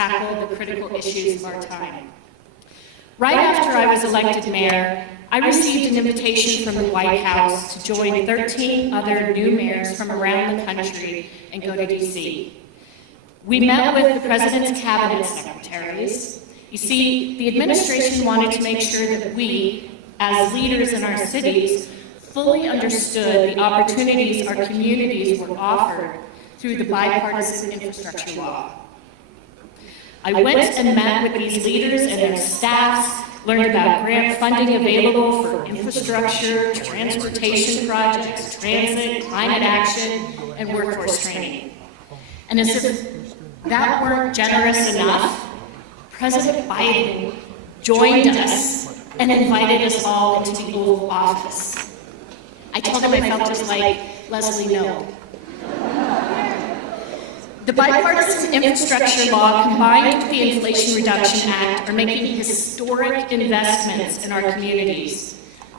tackle the critical issues of our time. Right after I was elected mayor, I received an invitation from the White House to join 13 other new mayors from around the country and go to DC. We met with the President's cabinet secretaries. You see, the administration wanted to make sure that we, as leaders in our cities, fully understood the opportunities our communities were offered through the bipartisan infrastructure law. I went and met with these leaders and their staffs, learned about grant funding available for infrastructure, transportation projects, transit, climate action, and workforce training. And as if that weren't generous enough, President Biden joined us and invited us all into the Oval Office. I told him I felt just like Leslie Knope. The bipartisan infrastructure law combined with the Inflation Reduction Act are making historic investments in our communities.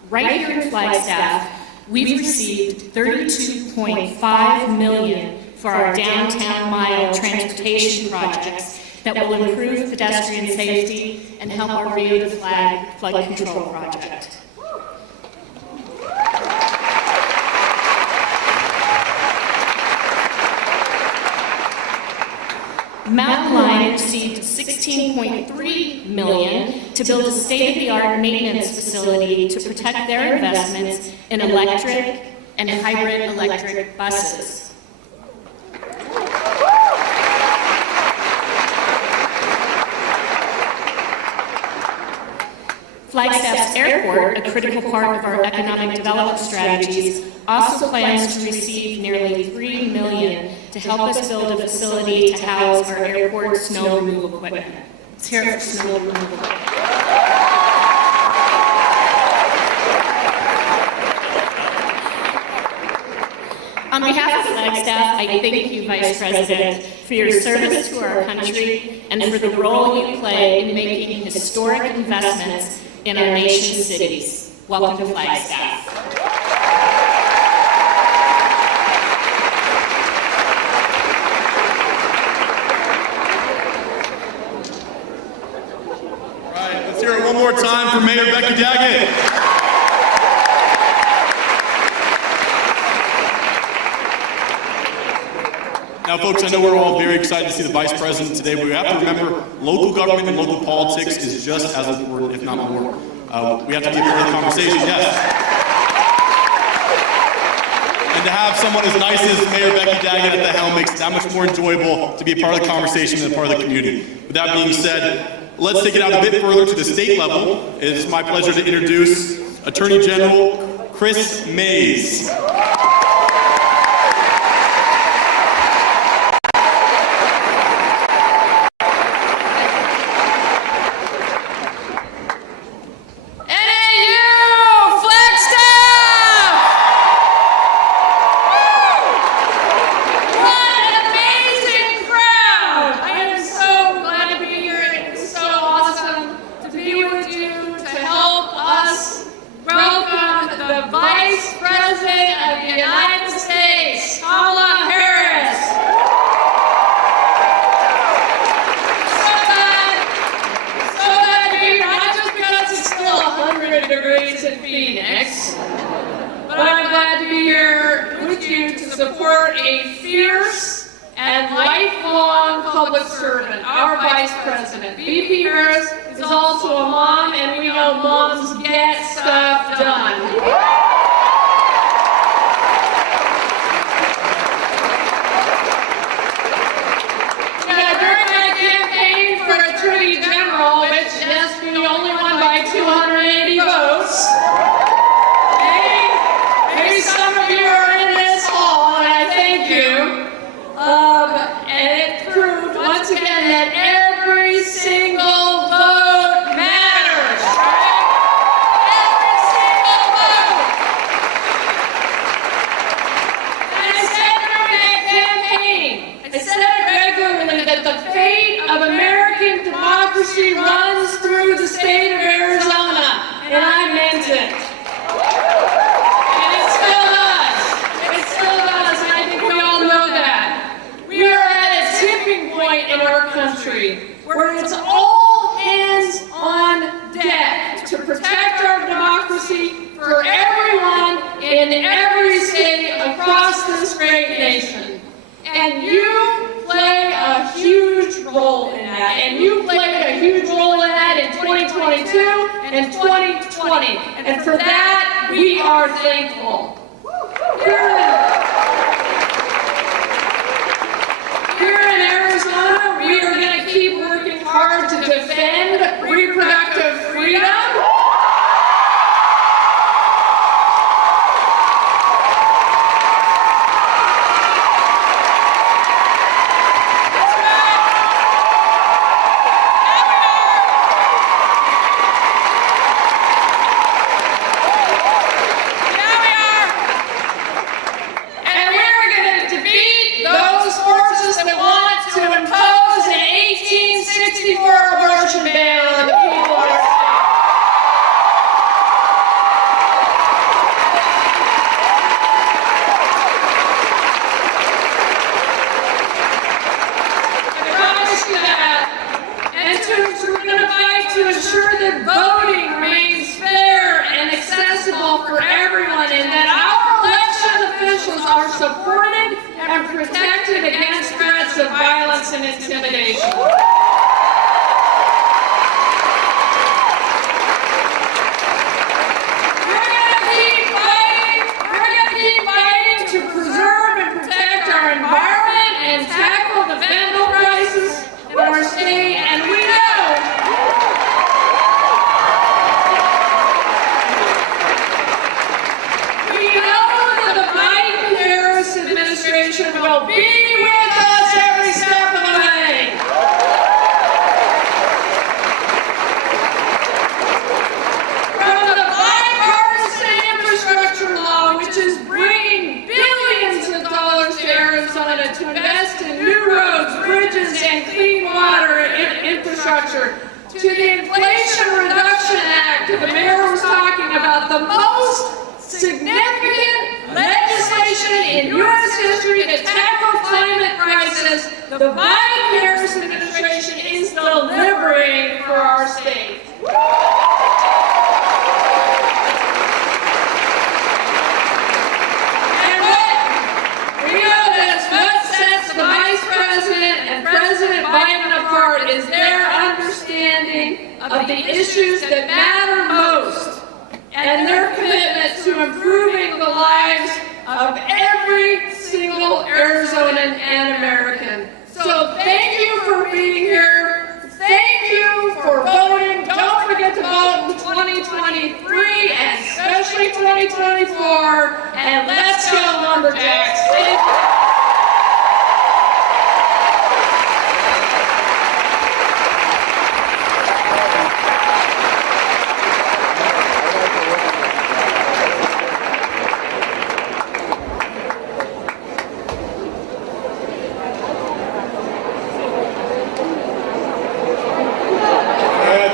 Right here in Flagstaff, we've received $32.5 million for our downtown mile transportation projects that will improve pedestrian safety and help our Rio de Flag flood control project. Mountain Line received $16.3 million to build a state-of-the-art maintenance facility to protect their investments in electric and hybrid electric buses. Flagstaff's airport, a critical part of our economic development strategies, also plans to receive nearly $3 million to help us build a facility to house our airport snow removal equipment. Let's hear it for snow removal equipment. On behalf of Flagstaff, I thank you, Vice President, for your service to our country and for the role you play in making historic investments in our nation's cities. Welcome to Flagstaff. All right, let's hear it one more time for Mayor Becky Daggett. Now, folks, I know we're all very excited to see the Vice President today, but we have to remember local government and local politics is just as important, if not more. We have to be a part of the conversation, yes. And to have someone as nice as Mayor Becky Daggett at the helm makes it that much more enjoyable to be a part of the conversation and a part of the community. With that being said, let's take it out a bit further to the state level. It is my pleasure to introduce Attorney General Chris Mays. Welcome the Vice President of the United States, Kamala Harris. So glad to be here, not just because it's still 100 degrees in Phoenix, but I'm glad to be here with you to support a fierce and lifelong public servant, our Vice President. VP Harris is also a mom, and we know moms get stuff done. During my campaign for Attorney General, which has been the only one by 280 votes, maybe some of you are in this hall, and I thank you. And it proved once again that every single vote matters, right? Every single vote. And I said during that campaign, I said it regularly, that the fate of American democracy runs through the state of Arizona, and I meant it. And it still does. It still does, and I think we all know that. We are at a tipping point in our country. country where it's all hands on deck to protect our democracy for everyone in every state across this great nation. And you play a huge role in that. And you played a huge role in that in 2022 and 2020. And for that, we are thankful. Here in Arizona, we are going to keep working hard to defend reproductive freedom. Abortion ban on the people of our state. I promise you that. And we're going to fight to ensure that voting remains fair and accessible for everyone, and that our election officials are supported and protected against threats of violence and intimidation. Will be with us every step of the way. From the bipartisan infrastructure law, which is bringing billions of dollars to Arizona to invest in new roads, bridges, and clean water infrastructure, to the Inflation Reduction Act that the mayor was talking about, the most significant legislation in U.S. history to tackle climate crisis, the Biden-Harris administration is delivering for our state. And we know this, what sets the Vice President and President Biden apart is their understanding of the issues that matter most, and their commitment to improving the lives of every single Arizonan and American. So thank you for being here. Thank you for voting. Don't forget to vote in 2023 and especially 2024. And let's go, Lumberjacks. Thank you.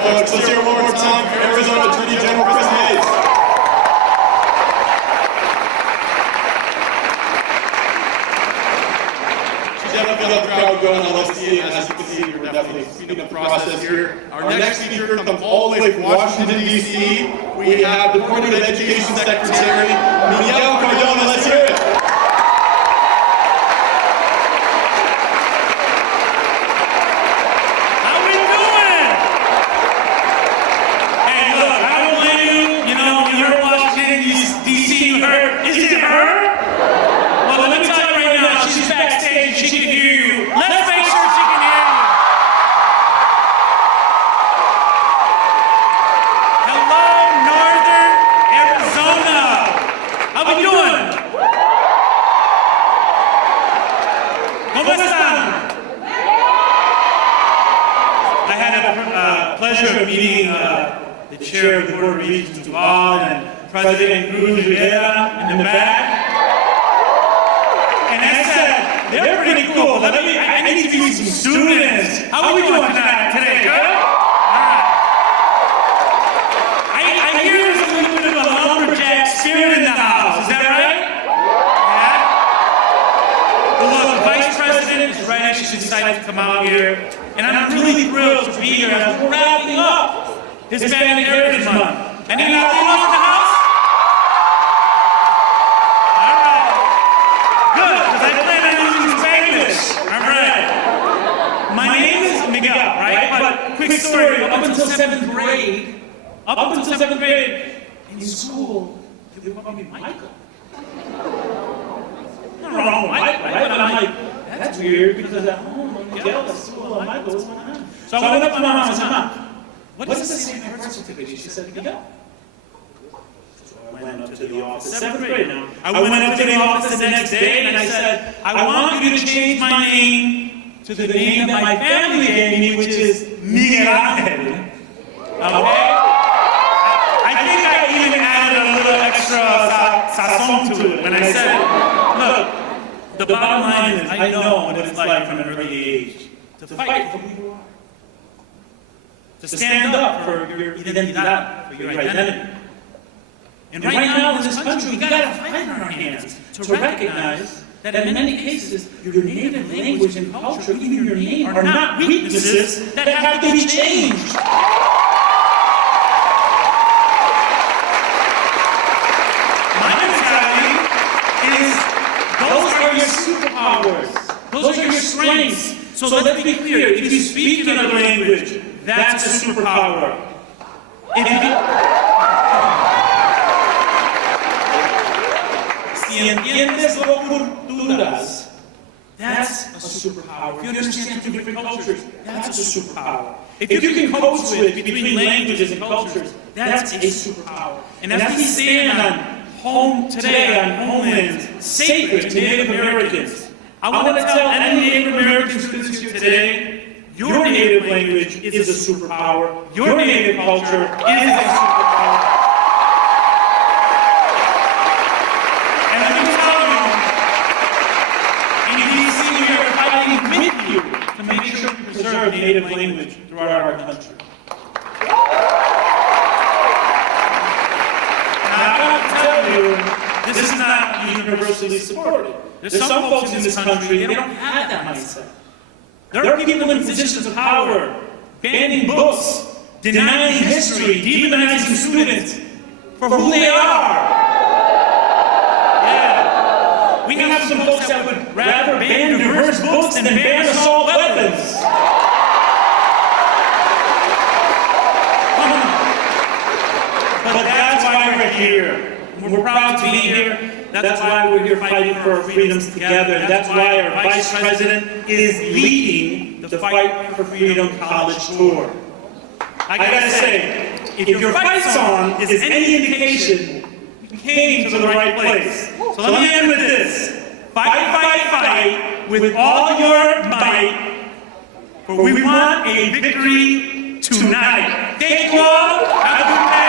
Let's hear one more time for Arizona Attorney General Chris Hayes. She's definitely got the crowd going on. Let's see, as you can see, we're definitely speeding the process here. Our next speaker comes all the way from Washington, D.C. We have the Department of Education Secretary, Cardona. Let's hear it. Pleasure of meeting the chair of the Board of Regents, Duval, and President Cruz Rivera in the back. And I said, they're pretty cool. I need to meet some students. How are we doing today? Good? All right. I hear there's a little bit of a lumberjack spirit in the house. Is that right? Yeah? Well, look, the Vice President is right. She's excited to come out here. And I'm really thrilled to be here as we're wrapping up Hispanic Heritage Month. Any Latinos in the house? All right. Good, because I plan on using Spanglish. All right. My name is Miguel, right? But quick story, up until 7th grade, in school, they would call me Michael. Nothing wrong with Michael, right? But I'm like, that's weird, because at home, Miguel, at school, Michael, what's going on? So I went up to my mom and said, Mom, what does it say in my birth certificate? She said, Miguel. So I went up to the office, 7th grade now. I went up to the office the next day and I said, I want you to change my name to the name that my family gave me, which is Miguel Angel. Okay? I think I even added a little extra sazon to it when I said, look, the bottom line is I know what it's like from an early age to fight for who you are. To stand up for your identidad, for your identity. And right now in this country, we got a fight on our hands to recognize that in many cases, your native language and culture, even your name, are not weaknesses that have to be changed. My mentality is those are your superpowers. Those are your strengths. So let's be clear, if you speak another language, that's a superpower. Si entiendes dos culturas, that's a superpower. If you understand two different cultures, that's a superpower. If you can co-switch between languages and cultures, that's a superpower. And as we stand on home today, on homelands sacred to Native Americans, I want to tell any Native American students here today, your native language is a superpower. Your native culture is a superpower. And let me tell you, in DC we are fighting with you to make sure we preserve native language throughout our country. Now I want to tell you, this is not universally supported. There's some folks in this country, they don't have that mindset. There are people in positions of power, banning books, denying history, demonizing students for who they are. Yeah. We have some folks that would rather ban diverse books than ban assault weapons. But that's why we're here. We're proud to be here. That's why we're here fighting for our freedoms together. And that's why our Vice President is leading the Fight for Freedom College Tour. I gotta say, if your fight song is any indication, you came to the right place. So let me end with this. Fight, fight, fight with all your might, for we want a victory tonight. Thank you all. Have a good day.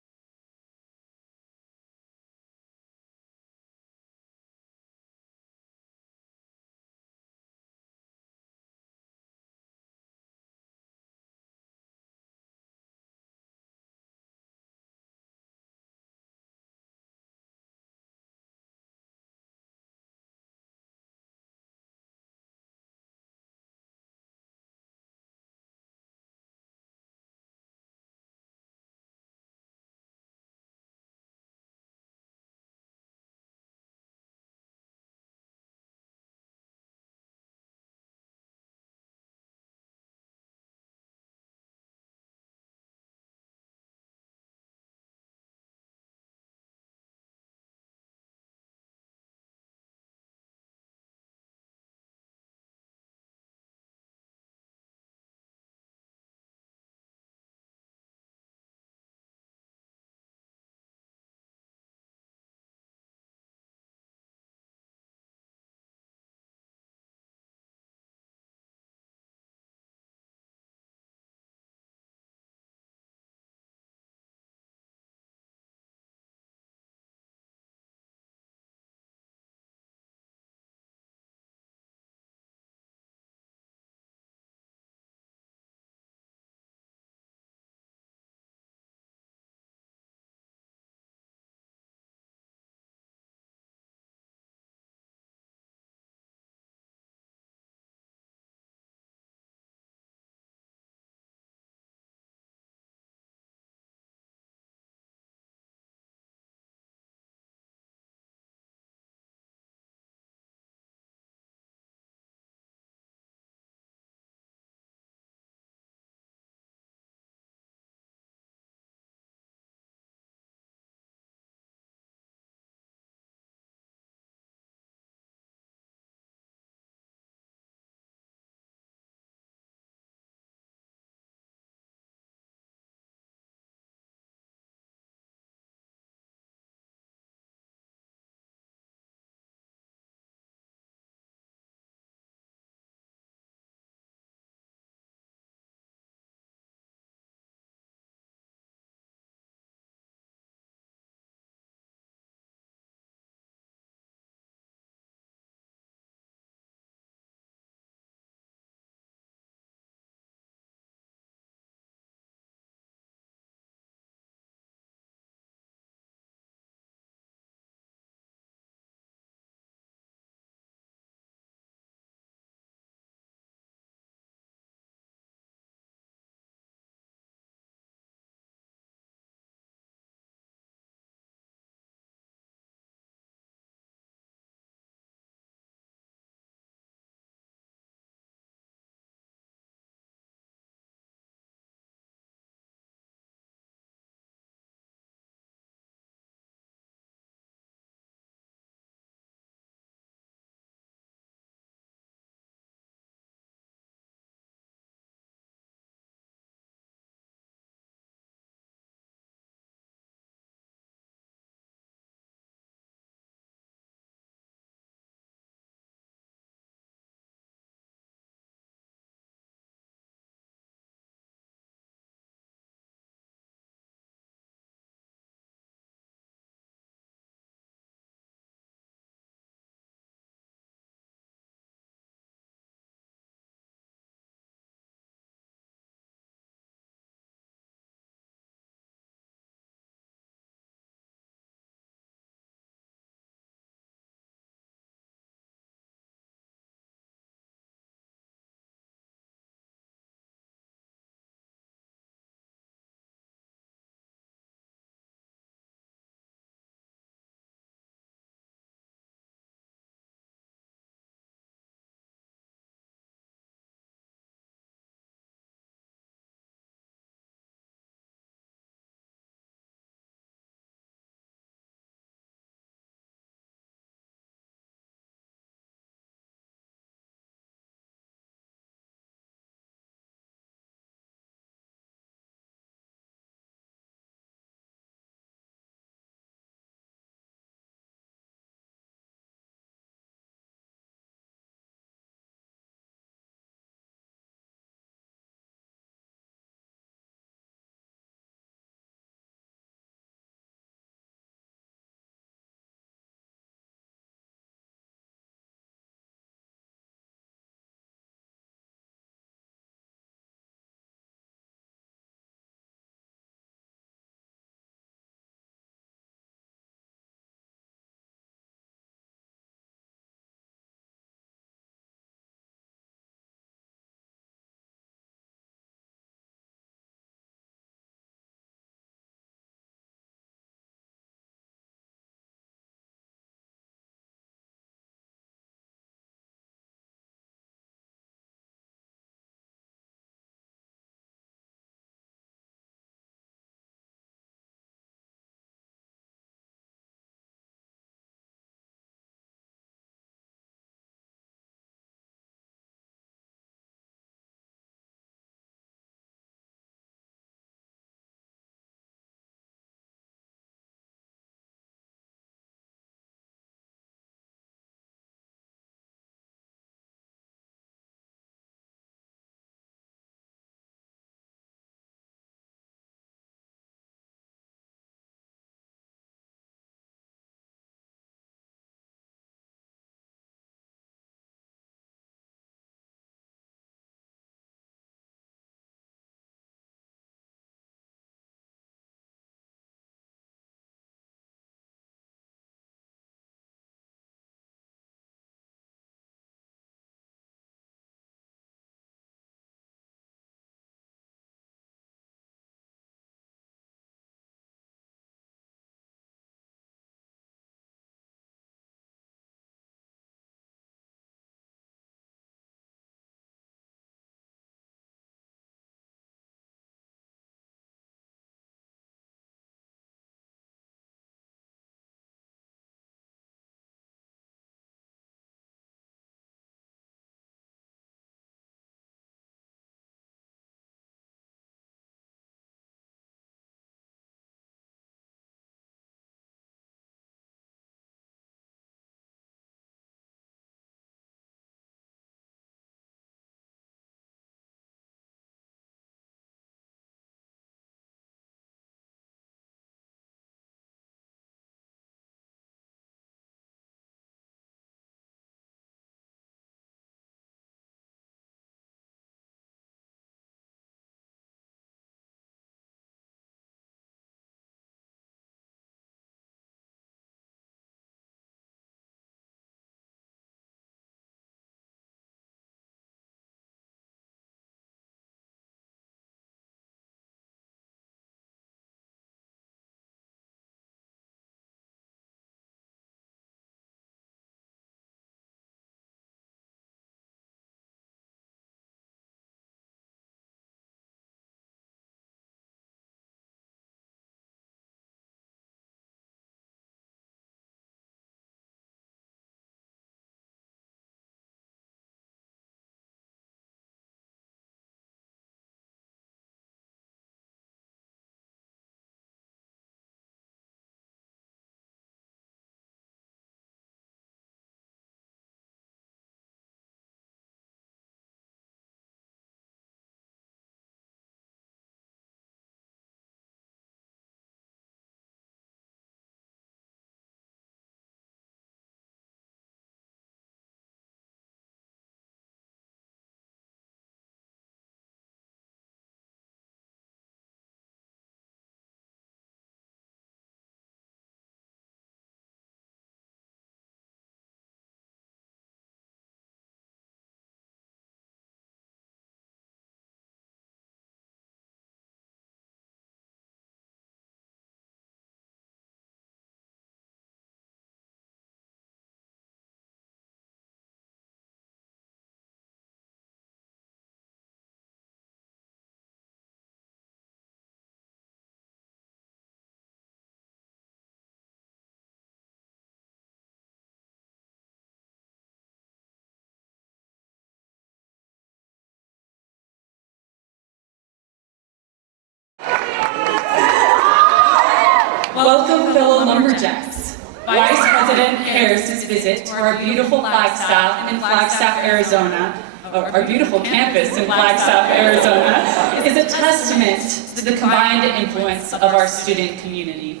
fellow lumberjacks. Vice President Harris's visit to our beautiful Flagstaff in Flagstaff, Arizona, our beautiful campus in Flagstaff, Arizona, is a testament to the combined influence of our student community.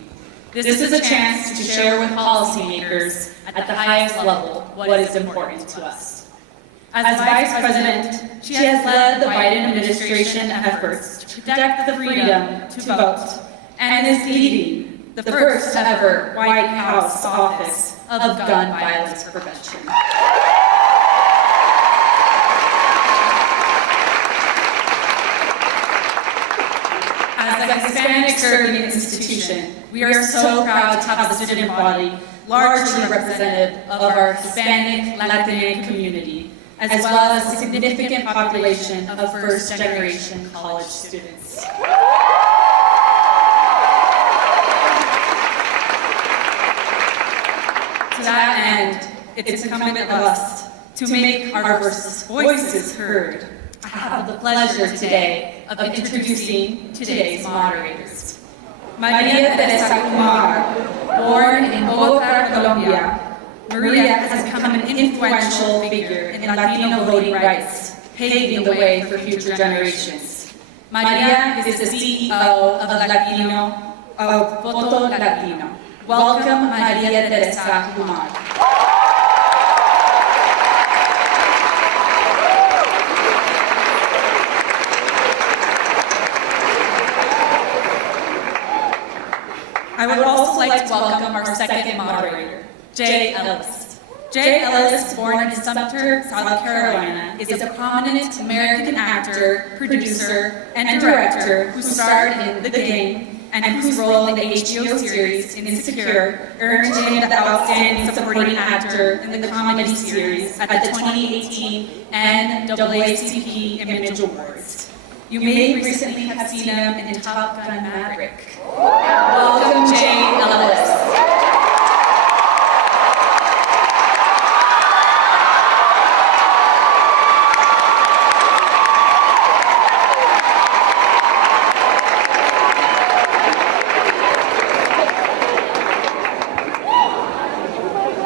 This is a chance to share with policymakers at the highest level what is important to us. As Vice President, she has led the Biden administration efforts to protect the freedom to vote and is leading the first ever White House Office of Gun Violence Prevention. As a Hispanic serving institution, we are so proud to have a student body largely representative of our Hispanic Latino community, as well as a significant population of first-generation college students. To that end, it's incumbent of us to make our voices heard. I have the pleasure today of introducing today's moderators. Maria Teresa Kumar, born in Bogotá, Colombia, Maria has become an influential figure in Latino voting rights, paving the way for future generations. Maria is the CEO of Voto Latino. Welcome, Maria Teresa Kumar. I would also like to welcome our second moderator, Jay Ellis. Jay Ellis, born in Sumter, South Carolina, is a prominent American actor, producer, and director who starred in The Game and whose role in the HBO series Insecure earned him the Outstanding Supporting Actor in the comedy series at the 2018 NAACP Image Awards. You may recently have seen him in Top Gun Maverick. Welcome, Jay Ellis.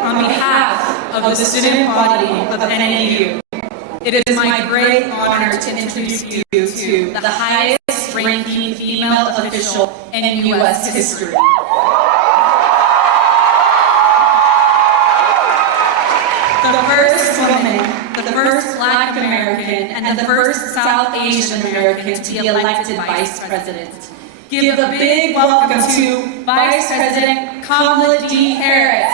On behalf of the student body of NAU, it is my great honor to introduce you to the highest-ranking female official in U.S. history. The first woman, the first Black American, and the first South Asian American to be elected Vice President. Give a big welcome to Vice President Kamala Harris.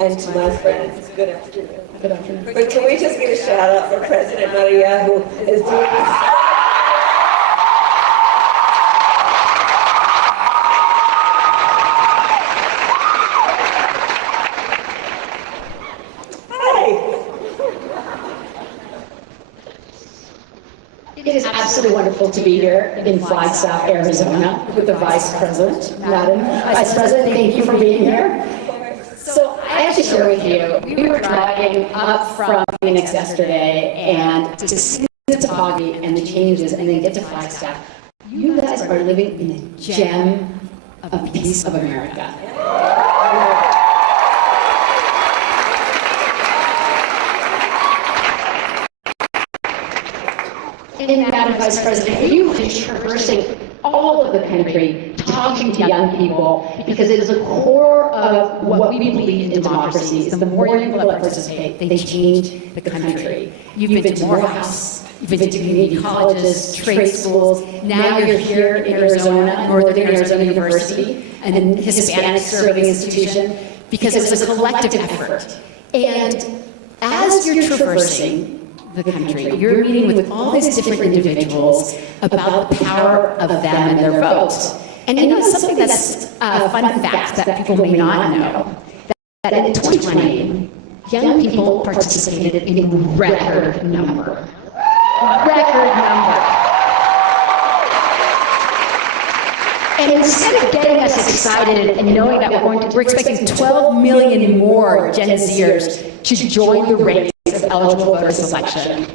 And to my friends, good afternoon. Good afternoon. But can we just give a shout out for President Maria, who is doing this? It is absolutely wonderful to be here in Flagstaff, Arizona, with the Vice President. Madam Vice President, thank you for being here. So I have to share with you, we were driving up from Phoenix yesterday, and to see the topography and the changes, and then get to Flagstaff, you guys are living in a gem of a piece of America. And Madam Vice President, you are traversing all of the country, talking to young people, because it is a core of what we believe in democracy. Is the more young people that participate, they change the country. You've been to Morehouse, You've been to community colleges, trade schools. Now you're here in Arizona, Northern Arizona University, an Hispanic serving institution, because it was a collective effort. And as you're traversing the country, you're meeting with all these different individuals about the power of them and their vote. And you know, something that's a fun fact that people may not know, that in 2020, young people participated in record number. Record number. And instead of getting us excited and knowing that we're expecting 12 million more Gen Zers to join the race of eligible voters election.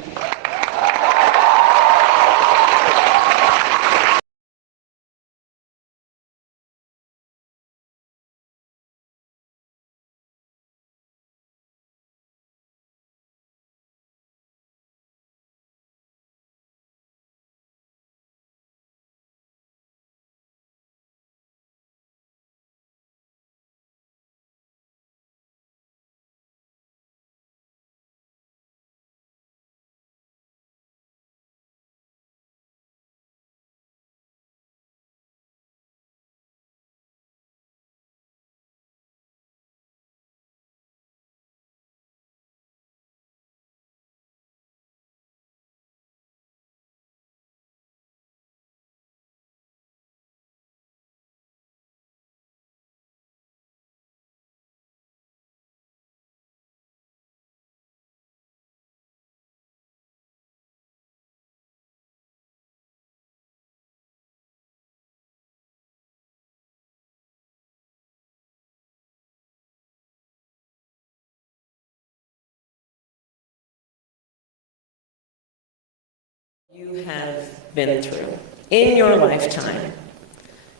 You have been through in your lifetime.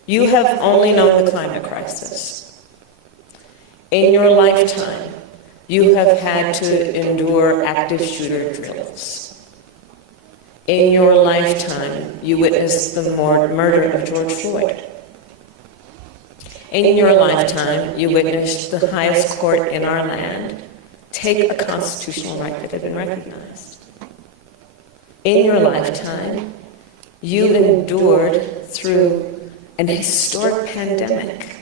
You have only known the climate crisis. In your lifetime, you have had to endure active shooter drills. In your lifetime, you witnessed the murder of George Floyd. In your lifetime, you witnessed the highest court in our land take a constitutional right that had been recognized. In your lifetime, you endured through an historic pandemic.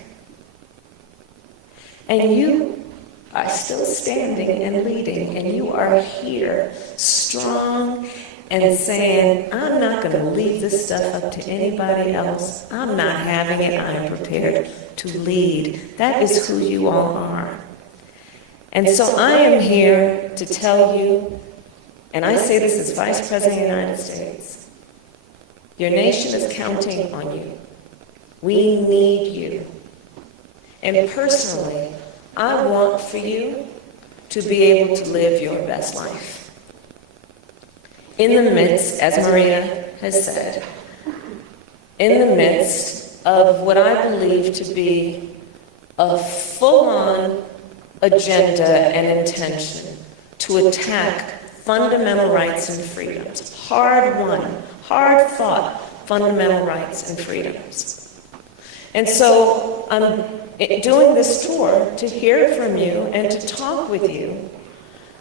And you are still standing and leading, and you are here, strong and saying, I'm not going to leave this stuff up to anybody else. I'm not having it. I'm prepared to lead. That is who you all are. And so I am here to tell you, and I say this as Vice President of the United States, your nation is counting on you. We need you. And personally, I want for you to be able to live your best life. In the midst, as Maria has said, in the midst of what I believe to be a full-on agenda and intention to attack fundamental rights and freedoms, hard-won, hard-fought fundamental rights and freedoms. And so I'm doing this tour to hear from you and to talk with you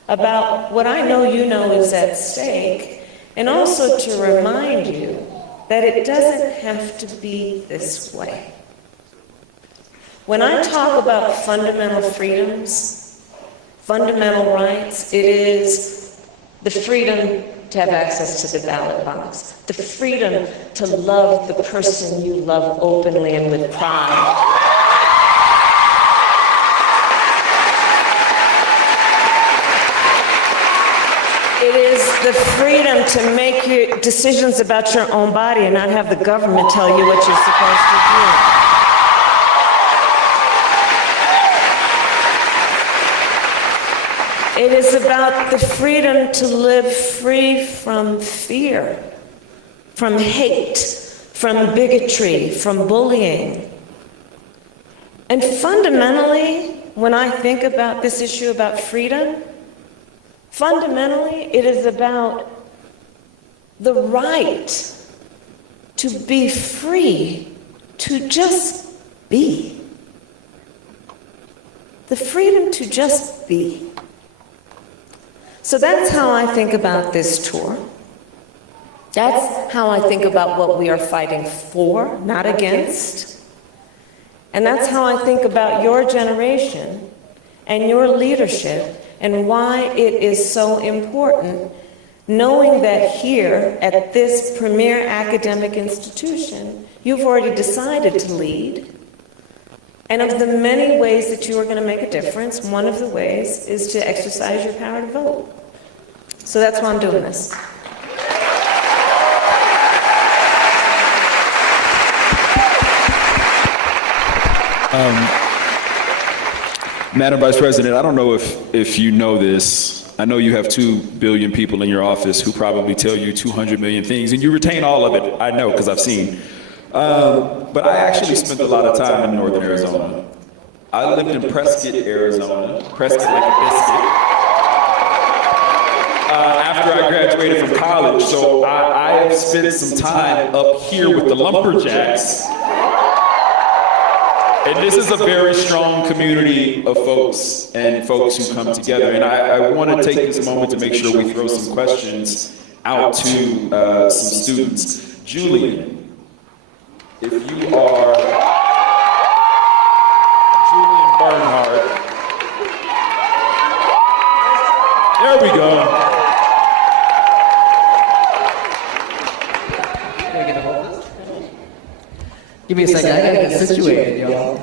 about what I know you know is at stake, and also to remind you that it doesn't have to be this way. When I talk about fundamental freedoms, fundamental rights, it is the freedom to have access to the ballot box, the freedom to love the person you love openly and with pride. It is the freedom to make your decisions about your own body and not have the government tell you what you're supposed to do. It is about the freedom to live free from fear, from hate, from bigotry, from bullying. And fundamentally, when I think about this issue about freedom, fundamentally, it is about the right to be free, to just be. The freedom to just be. So that's how I think about this tour. That's how I think about what we are fighting for, not against. And that's how I think about your generation and your leadership and why it is so important, knowing that here at this premier academic institution, you've already decided to lead. And of the many ways that you are going to make a difference, one of the ways is to exercise your power to vote. So that's why I'm doing this. Madam Vice President, I don't know if you know this. I know you have 2 billion people in your office who probably tell you 200 million things, and you retain all of it. I know, because I've seen. But I actually spent a lot of time in northern Arizona. I lived in Prescott, Arizona. Prescott like a biscuit. After I graduated from college, so I have spent some time up here with the lumberjacks. And this is a very strong community of folks and folks who come together. And I want to take this moment to make sure we throw some questions out to some students. Julian, if you are Julian Bernhardt. There we go. Give me a second, I gotta get situated, y'all.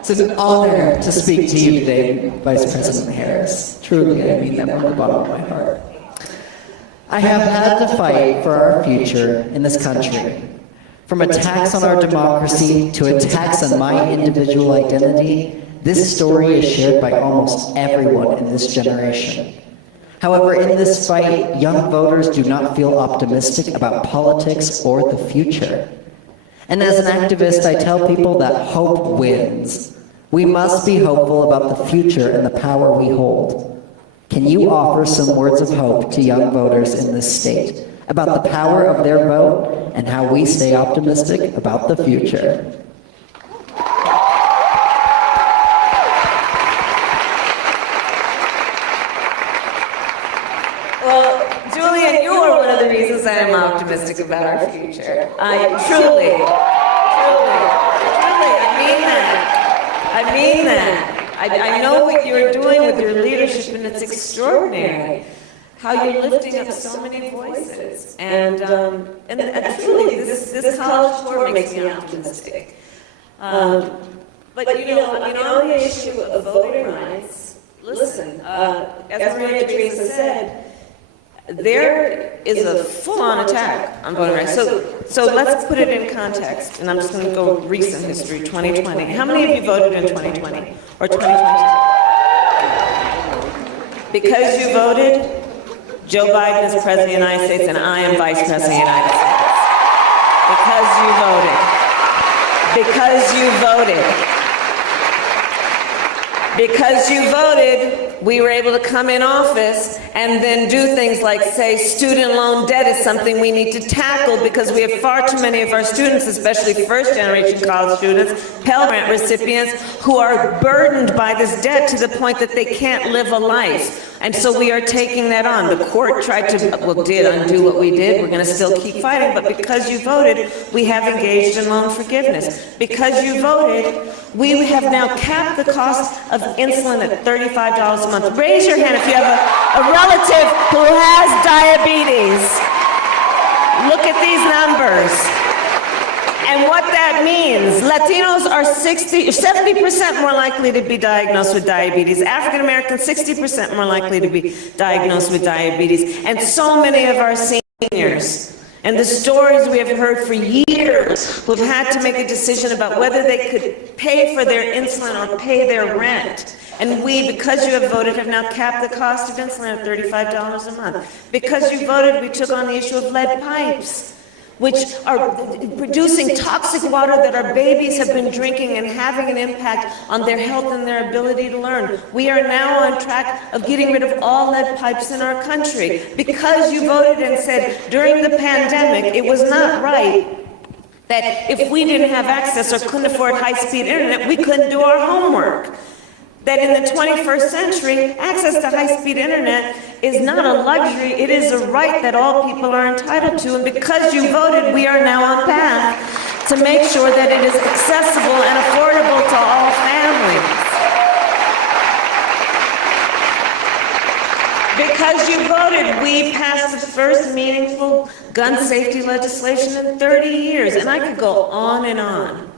It's an honor to speak to you today, Vice President Harris. Truly, I mean that from the bottom of my heart. I have had to fight for our future in this country. From attacks on our democracy to attacks on my individual identity, this story is shared by almost everyone in this generation. However, in this fight, young voters do not feel optimistic about politics or the future. And as an activist, I tell people that hope wins. We must be hopeful about the future and the power we hold. Can you offer some words of hope to young voters in this state about the power of their vote and how we stay optimistic about the future? Well, Julian, you are one of the reasons I am optimistic about our future. I truly, I mean that. I know what you're doing with your leadership, and it's extraordinary how you're lifting up so many voices. And truly, this college tour makes me optimistic. But you know, on the issue of voting rights, listen, as Maria Teresa said, there is a full-on attack on voting rights. So let's put it in context, and I'm just going to go recent history, 2020. How many of you voted in 2020 or 2022? Because you voted, Joe Biden is President of the United States, and I am Vice President of the United States. Because you voted. Because you voted, we were able to come in office and then do things like say student loan debt is something we need to tackle because we have far too many of our students, especially first-generation college students, Pell Grant recipients, who are burdened by this debt to the point that they can't live a life. And so we are taking that on. The court tried to, did undo what we did. We're going to still keep fighting. But because you voted, we have engaged in loan forgiveness. Because you voted, we have now capped the cost of insulin at $35 a month. Raise your hand if you have a relative who has diabetes. Look at these numbers. And what that means, Latinos are 70% more likely to be diagnosed with diabetes. African Americans, 60% more likely to be diagnosed with diabetes. And so many of our seniors, and the stories we have heard for years, who have had to make a decision about whether they could pay for their insulin or pay their rent. And we, because you have voted, have now capped the cost of insulin at $35 a month. Because you voted, we took on the issue of lead pipes, which are producing toxic water that our babies have been drinking and having an impact on their health and their ability to learn. We are now on track of getting rid of all lead pipes in our country. Because you voted and said during the pandemic it was not right that if we didn't have access or couldn't afford high-speed internet, we couldn't do our homework. that in the 21st century, access to high-speed internet is not a luxury, it is a right that all people are entitled to. And because you voted, we are now on path to make sure that it is accessible and affordable to all families. Because you voted, we passed the first meaningful gun safety legislation in 30 years, and I could go on and on.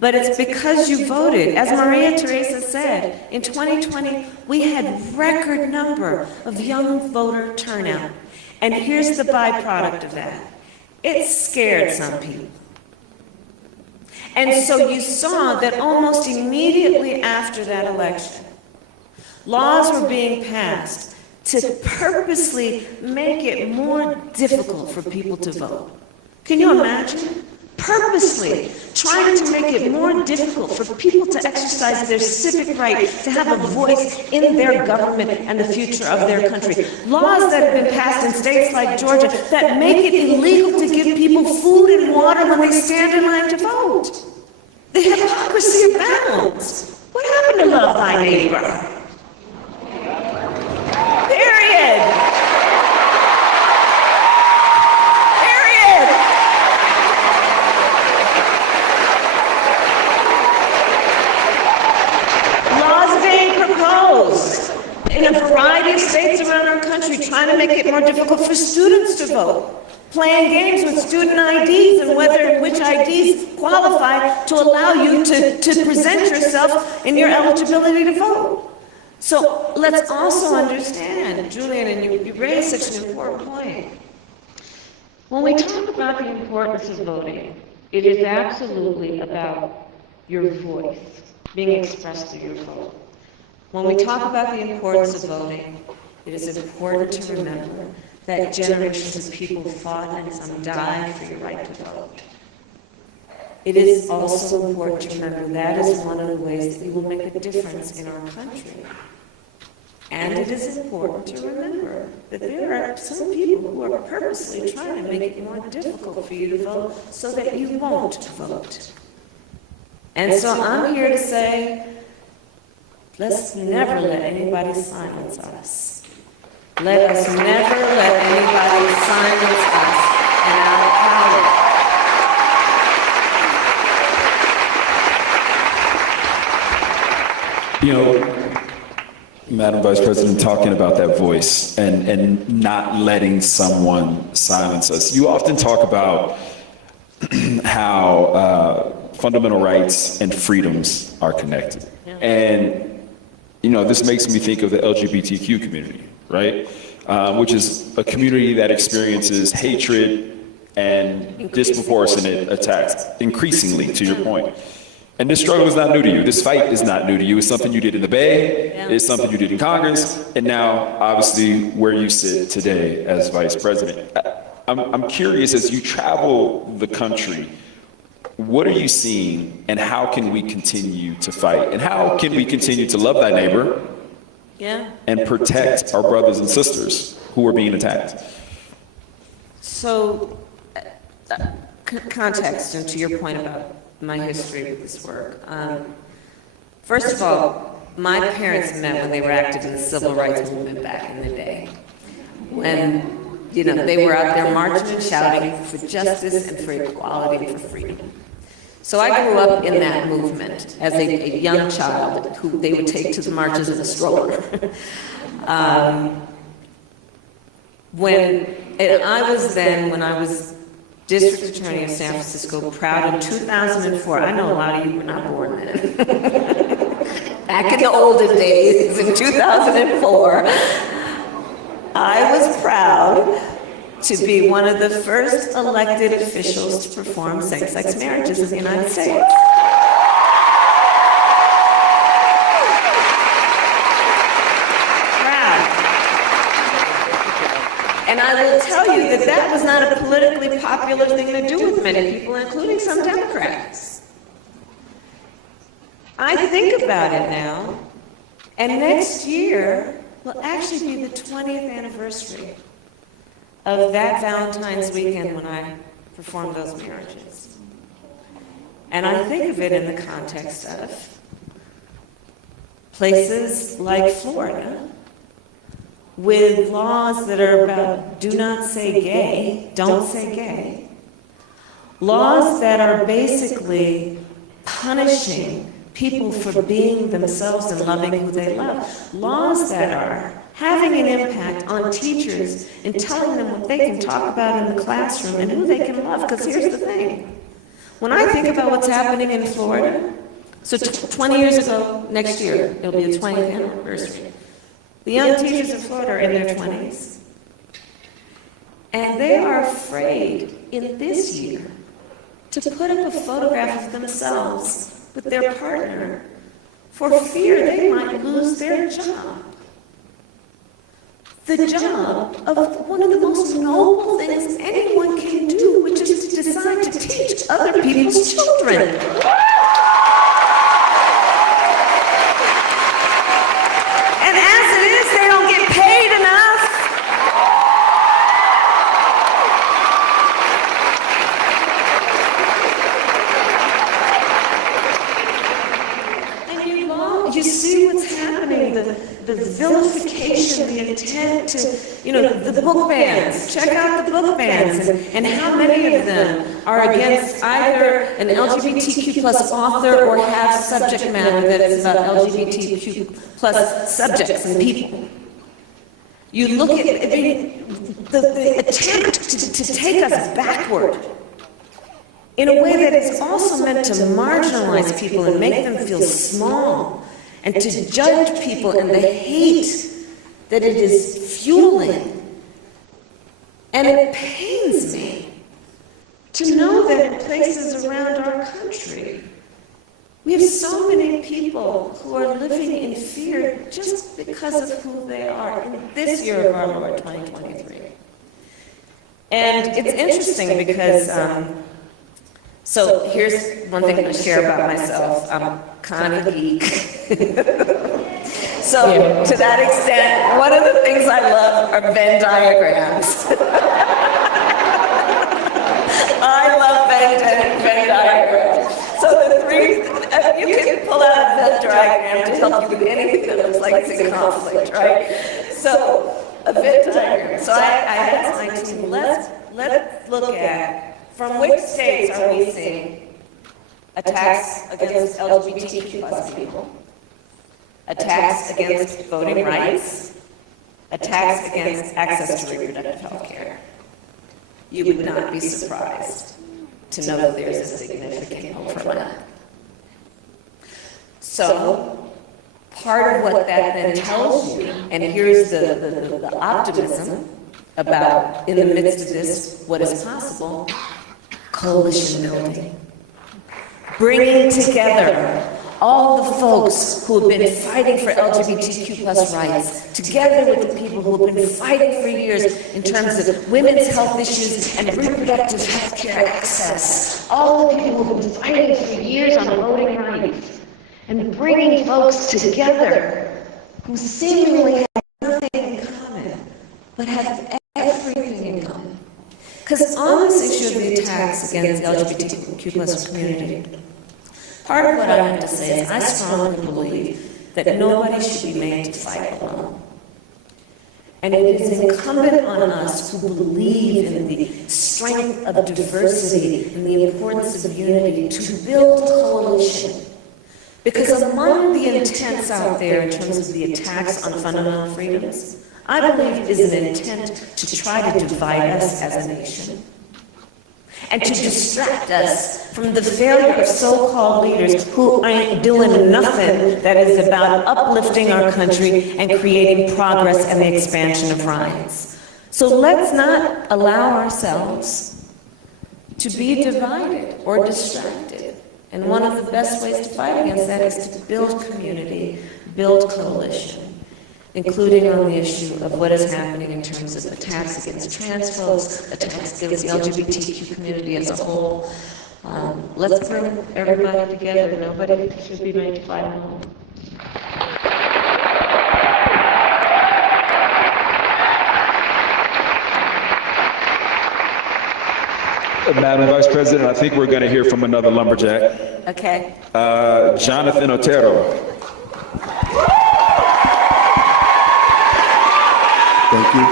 But it's because you voted. As Maria Teresa said, in 2020, we had record number of young voter turnout. And here's the byproduct of that. It scared some people. And so you saw that almost immediately after that election, laws were being passed to purposely make it more difficult for people to vote. Can you imagine? Purposely trying to make it more difficult for people to exercise their civic right to have a voice in their government and the future of their country. Laws that have been passed in states like Georgia that make it illegal to give people food and water when they stand in line to vote. The hypocrisy abounds. What happened to love thy neighbor? Period. In a variety of states around our country, trying to make it more difficult for students to vote, playing games with student IDs and whether and which IDs qualify to allow you to present yourself in your eligibility to vote. So let's also understand, Julian, and you raised such an important point. When we talk about the importance of voting, it is absolutely about your voice being expressed through your vote. When we talk about the importance of voting, it is important to remember that generations of people fought and some died for your right to vote. It is also important to remember that is one of the ways that you will make a difference in our country. And it is important to remember that there are some people who are purposely trying to make it more difficult for you to vote so that you won't vote. And so I'm here to say, let's never let anybody silence us. Let us never let anybody silence us and our power. You know, Madam Vice President, talking about that voice and not letting someone silence us. You often talk about how fundamental rights and freedoms are connected. And you know, this makes me think of the LGBTQ community, right? Which is a community that experiences hatred and disproportionate attacks, increasingly, to your point. And this struggle is not new to you. This fight is not new to you. It's something you did in the Bay, it's something you did in Congress, and now, obviously, where you sit today as Vice President. I'm curious, as you travel the country, what are you seeing, and how can we continue to fight? And how can we continue to love thy neighbor and protect our brothers and sisters who are being attacked? So, context, and to your point about my history with this work. First of all, my parents met when they were active in the civil rights movement back in the day. When, you know, they were out there marching and shouting for justice and for equality and for freedom. So I grew up in that movement as a young child who they would take to the marches in a stroller. When I was District Attorney of San Francisco, proud in 2004, I know a lot of you were not born then. Back in the olden days, in 2004, I was proud to be one of the first elected officials to perform same-sex marriages in the United States. And I will tell you that that was not a politically popular thing to do with many people, including some Democrats. I think about it now, and next year will actually be the 20th anniversary of that Valentine's weekend when I performed those marriages. And I think of it in the context of places like Florida, with laws that are about do not say gay, don't say gay, laws that are basically punishing people for being themselves and loving who they love, laws that are having an impact on teachers and telling them what they can talk about in the classroom and who they can love. Because here's the thing, when I think about what's happening in Florida, so 20 years ago, next year, it'll be the 20th anniversary, the young teachers of Florida are in their 20s. And they are afraid in this year to put up a photograph of themselves with their partner for fear they might lose their job. The job of one of the most noble things anyone can do, which is to decide to teach other people's children. And as it is, they don't get paid enough. And you see what's happening, the vilification, the intent to, the book bans. Check out the book bans and how many of them are against either an LGBTQ plus author or have subject matter that is about LGBTQ plus subjects and people. You look at the attempt to take us backward in a way that is also meant to marginalize people and make them feel small, and to judge people and the hate that it is fueling. And it pains me to know that in places around our country, we have so many people who are living in fear just because of who they are in this year of our Lord 2023. And it's interesting because, so here's one thing to share about myself. I'm kind of a geek. So to that extent, one of the things I love are Venn diagrams. I love Venn diagrams. So the three, you can pull out a Venn diagram to help you with anything that looks like it's in conflict, right? So a Venn diagram. So I asked my team, let's look at, from which states are we seeing attacks against LGBTQ plus people, attacks against voting rights, attacks against access to reproductive health care. You would not be surprised to know that there's a significant overlap. So, part of what that then tells you, and here's the optimism about, in the midst of this, what is possible, coalition building. Bringing together all the folks who have been fighting for LGBTQ plus rights, together with the people who have been fighting for years in terms of women's health issues and reproductive health care access. All the people who have been fighting for years on voting rights, and bringing folks together who seemingly have nothing in common, but have everything in common. Because on this issue of the attacks against the LGBTQ plus community, part of what I have to say is I strongly believe that nobody should be made to fight alone. And it is incumbent on us who believe in the strength of diversity and the importance of unity to build coalition. Because among the intents out there in terms of the attacks on fundamental freedoms, I believe is an intent to try to divide us as a nation and to distract us from the failure of so-called leaders who ain't doing nothing that is about uplifting our country and creating progress and the expansion of rights. So let's not allow ourselves to be divided or distracted. And one of the best ways to fight against that is to build community, build coalition, including on the issue of what is happening in terms of attacks against trans folks, attacks against the LGBTQ community as a whole. Let's bring everybody together. Nobody should be made to fight alone. Madam Vice President, I think we're going to hear from another lumberjack. Okay. Jonathan Otero. Thank you.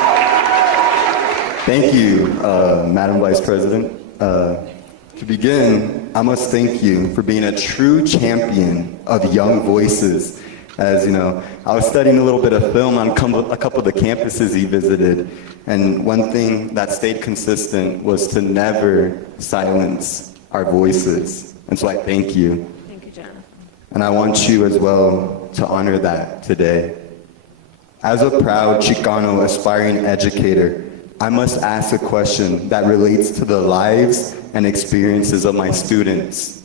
Thank you, Madam Vice President. To begin, I must thank you for being a true champion of young voices. As you know, I was studying a little bit of film on a couple of the campuses he visited, and one thing that stayed consistent was to never silence our voices. And so I thank you. Thank you, Jonathan. And I want you as well to honor that today. As a proud Chicano aspiring educator, I must ask a question that relates to the lives and experiences of my students.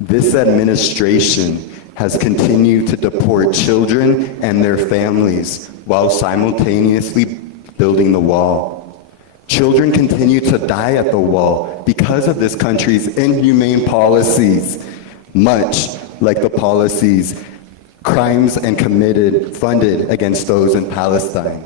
This administration has continued to deport children and their families while simultaneously building the wall. Children continue to die at the wall because of this country's inhumane policies, much like the policies, crimes and funded against those in Palestine.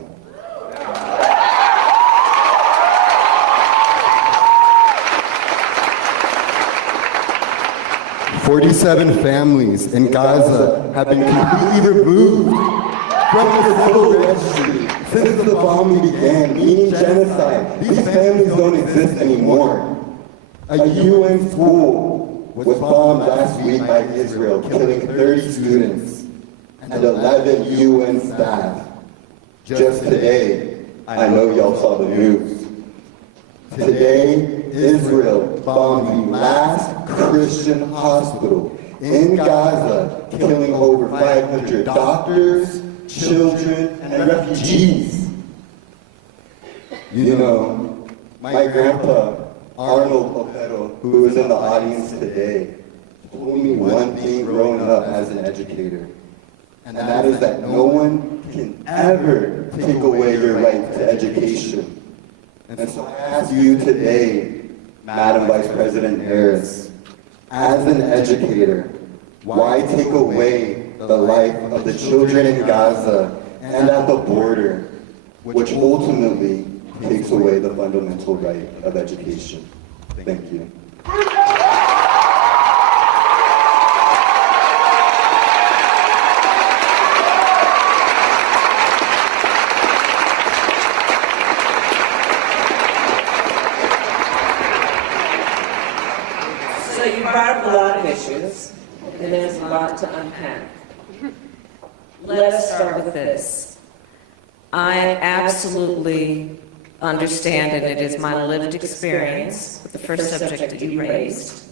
47 families in Gaza have been completely removed from the civil registry since the bombing began, meaning genocide. These families don't exist anymore. A UN school was bombed last week by Israel, killing 30 students and 11 UN staff. Just today, I know y'all saw the news. Today, Israel bombed the last Christian hospital in Gaza, killing over 500 doctors, children, and refugees. You know, my grandpa, Arnold Opero, who was in the audience today, told me one thing growing up as an educator, and that is that no one can ever take away your right to education. And so I ask you today, Madam Vice President Harris, as an educator, why take away the life of the children in Gaza and at the border, which ultimately takes away the fundamental right of education? Thank you. So you brought up a lot of issues, and there's a lot to unpack. Let us start with this. I absolutely understand, and it is my lived experience with the first subject that you raised,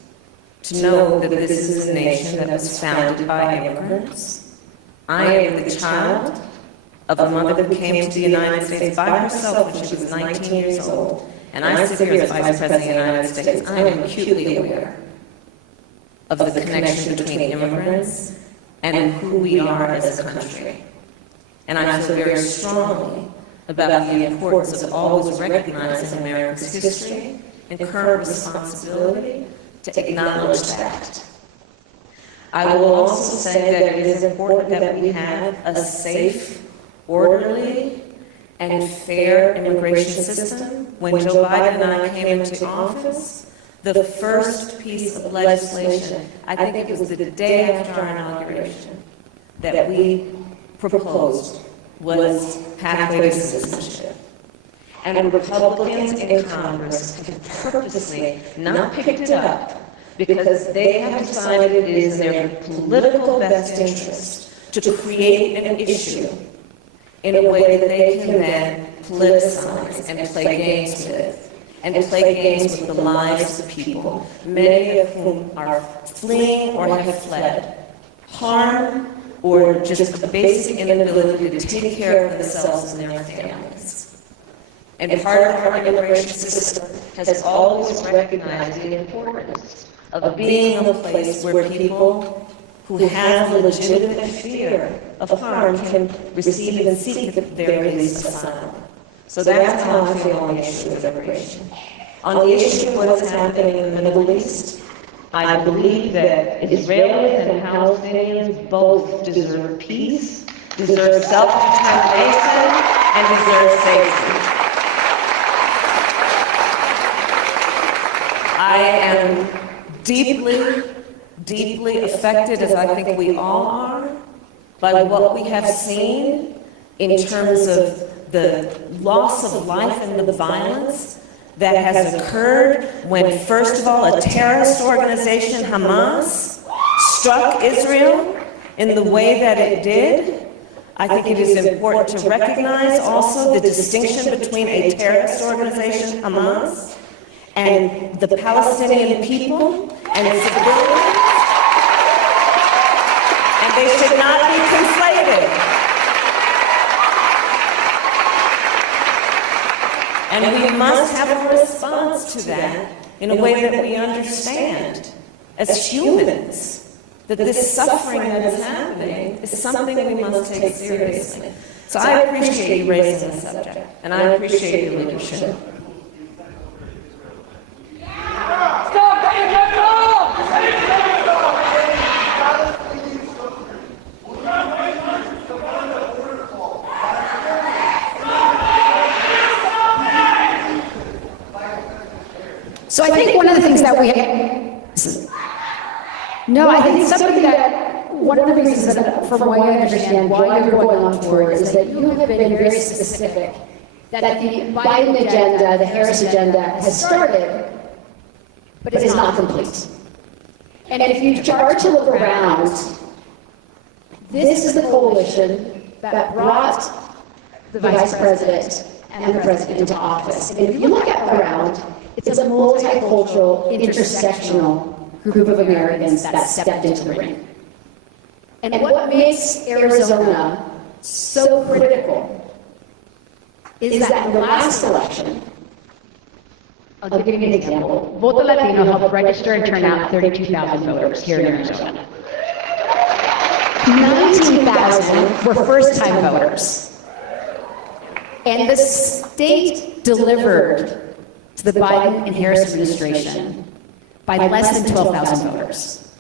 to know that this is a nation that was founded by immigrants. I am the child of a mother who came to the United States by herself when she was 19 years old, and I sit here as Vice President of the United States. I am acutely aware of the connection between immigrants and who we are as a country. And I feel very strongly about the importance of always recognizing America's history and current responsibility to acknowledge that. I will also say that it is important that we have a safe, orderly, and fair immigration system. When Joe Biden and I came into office, the first piece of legislation, I think it was the day after our inauguration, that we proposed was pathway to citizenship. And Republicans in Congress have purposely not picked it up because they have decided it is their political best interest to create an issue in a way that they can then politicize and play games with. And play games with the lives of people, many of whom are fleeing or have fled, harm, or just a basic inability to take care of themselves and their families. And part of our immigration system has always recognized the importance of being a place where people who have a legitimate fear of harm can receive and seek their release of asylum. So that's how I feel on the issue of immigration. On the issue of what's happening in the Middle East, I believe that Israelis and Palestinians both deserve peace, deserve self-determination, and deserve safety. I am deeply, deeply affected, as I think we all are, by what we have seen in terms of the loss of life and the violence that has occurred when, first of all, a terrorist organization, Hamas, struck Israel in the way that it did, I think it is important to recognize also the distinction between a terrorist organization, Hamas, and the Palestinian people and civilians. And they should not be conflated. And we must have a response to that in a way that we understand as humans that this suffering that is happening is something we must take seriously. So I appreciate you raising the subject, and I appreciate your leadership. So I think one of the things that we I think something that, one of the reasons that, from what I understand, why you're going on tour is that you have been very specific that the Biden agenda, the Harris agenda, has started, but it is not complete. And if you start to look around, this is the coalition that brought the vice president and the president into office. And if you look around, it's a multicultural, intersectional group of Americans that stepped into the ring. And what makes Arizona so critical is that in the last election, I'll give you an example. Voto Latino helped register and turn out 32,000 voters here in Arizona. 19,000 were first-time voters. And the state delivered to the Biden and Harris administration by less than 12,000 voters.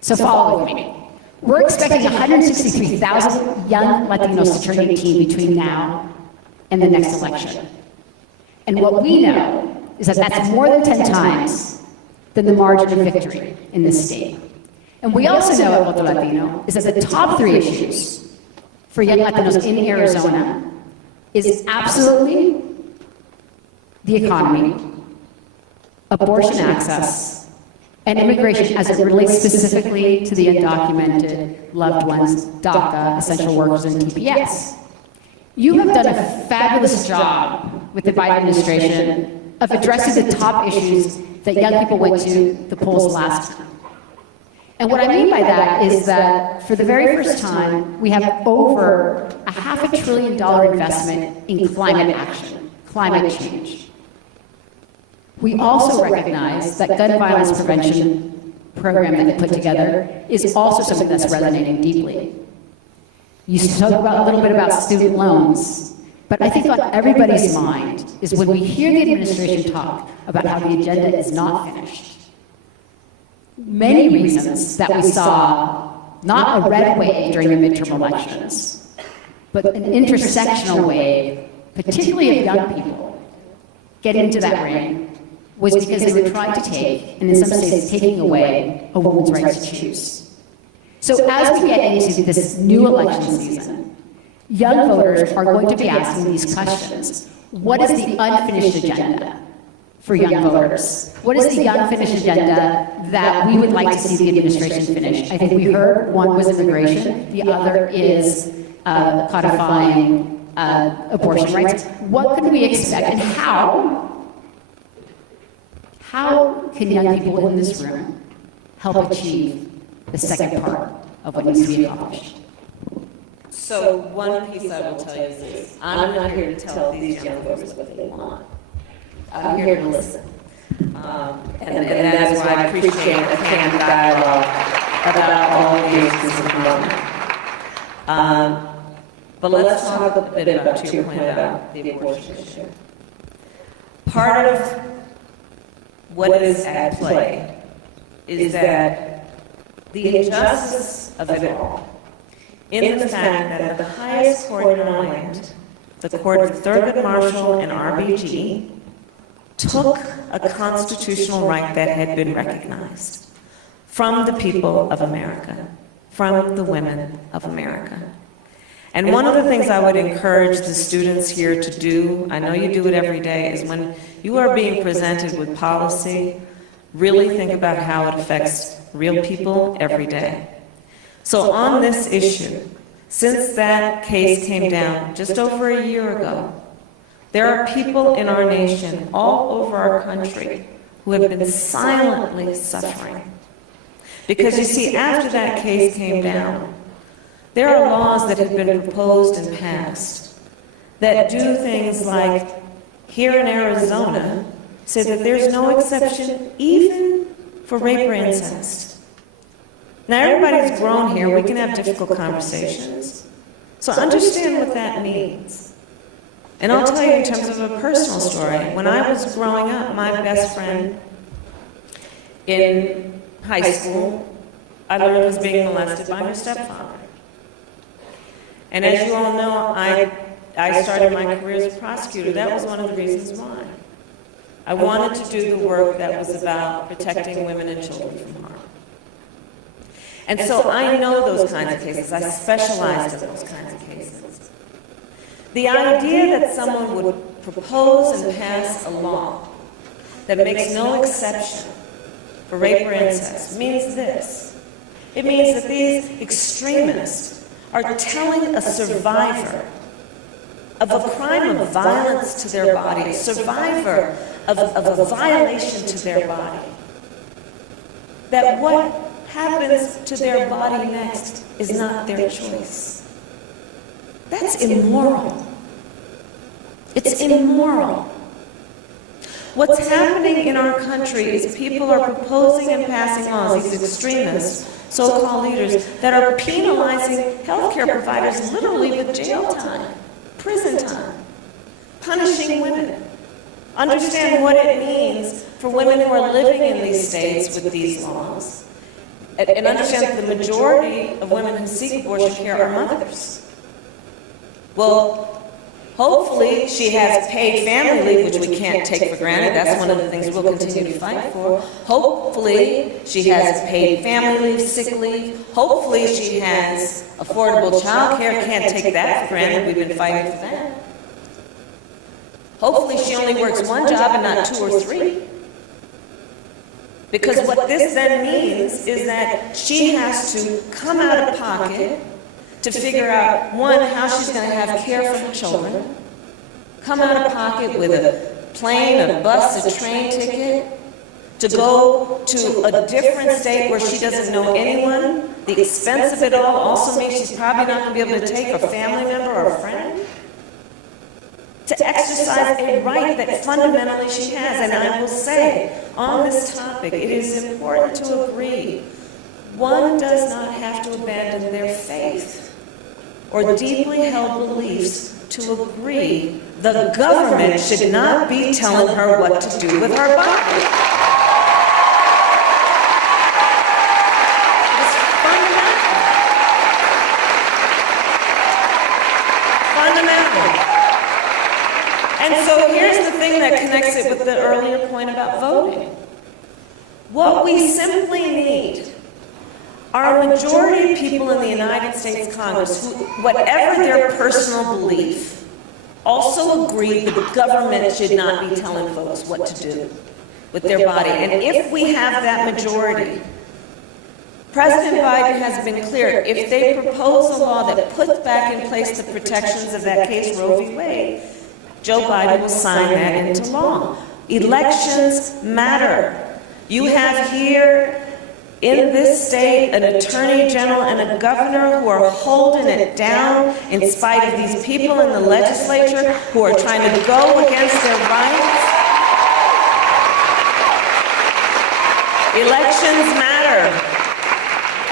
So follow with me. We're expecting 163,000 young Latinos to turn 18 between now and the next election. And what we know is that that's more than 10 times than the margin of victory in this state. And we also know at Voto Latino is that the top 3 issues for young Latinos in Arizona is absolutely the economy, abortion access, and immigration as it relates specifically to the undocumented loved ones, DACA, essential workers, and TPS. You have done a fabulous job with the Biden administration of addressing the top issues that young people went to the polls last time. And what I mean by that is that for the very first time, we have over a $500 billion investment in climate action, climate change. We also recognize that gun violence prevention program that you put together is also something that's resonating deeply. You spoke about a little bit about student loans, but I think on everybody's mind is when we hear the administration talk about how the agenda is not finished. Many reasons that we saw not a red wave during the midterm elections, but an intersectional wave, particularly of young people, getting into that ring, was because they were trying to take, and in some states taking away, a woman's right to choose. So as we get into this new election season, young voters are going to be asking these questions. What is the unfinished agenda for young voters? What is the unfinished agenda that we would like to see the administration finish? I think we heard one was immigration, the other is codifying abortion rights. What can we expect, and how can young people in this room help achieve the second part of what needs to be accomplished? So one piece I will tell you is this. I'm not here to tell these young voters what they want. I'm here to listen. And that is why I appreciate a candid dialogue about all of the issues of the moment. But let's talk a bit about, to your point about the abortion issue. Part of what is at play is that the injustice of it all, in the fact that at the highest court in our land, the Court of Thurgood Marshall and RBG, took a constitutional right that had been recognized from the people of America, from the women of America. And one of the things I would encourage the students here to do, I know you do it every day, is when you are being presented with policy, really think about how it affects real people every day. So on this issue, since that case came down just over a year ago, there are people in our nation, all over our country, who have been silently suffering. Because you see, after that case came down, there are laws that have been proposed and passed that do things like, here in Arizona, say that there's no exception even for rape or incest. Now, everybody's grown here. We can have difficult conversations. So understand what that means. And I'll tell you in terms of a personal story. When I was growing up, my best friend in high school, I learned was being molested by her stepfather. And as you all know, I started my career as a prosecutor. That was one of the reasons why. I wanted to do the work that was about protecting women and children from harm. And so I know those kinds of cases. I specialized in those kinds of cases. The idea that someone would propose and pass a law that makes no exception for rape or incest means this. It means that these extremists are telling a survivor of a crime of violence to their body, a survivor of a violation to their body, that what happens to their body next is not their choice. That's immoral. It's immoral. What's happening in our country is people are proposing and passing laws, these extremists, so-called leaders, that are penalizing healthcare providers literally with jail time, prison time, punishing women. Understand what it means for women who are living in these states with these laws. And understand that the majority of women who seek abortion care are mothers. Well, hopefully she has paid family leave, which we can't take for granted. That's one of the things we'll continue to fight for. Hopefully she has paid family leave, sick leave. Hopefully she has affordable child care. Can't take that for granted. We've been fighting for that. Hopefully she only works one job and not 2 or 3. Because what this then means is that she has to come out of pocket to figure out, one, how she's going to have care for her children, come out of pocket with a plane, a bus, a train ticket, to go to a different state where she doesn't know anyone. The expense of it all also means she's probably not going to be able to take a family member or a friend. To exercise a right that fundamentally she has. And I will say, on this topic, it is important to agree, one does not have to abandon their faith or deeply held beliefs to agree the government should not be telling her what to do with her body. It's fundamental. Fundamental. And so here's the thing that connects it with the earlier point about voting. What we simply need are a majority of people in the United States Congress who, whatever their personal belief, also agree that the government should not be telling folks what to do with their body. And if we have that majority, President Biden has been clear, if they propose a law that puts back in place the protections of that case, Roe v. Wade, Joe Biden will sign that into law. Elections matter. You have here in this state an attorney general and a governor who are holding it down in spite of these people in the legislature who are trying to go against their rights. Elections matter.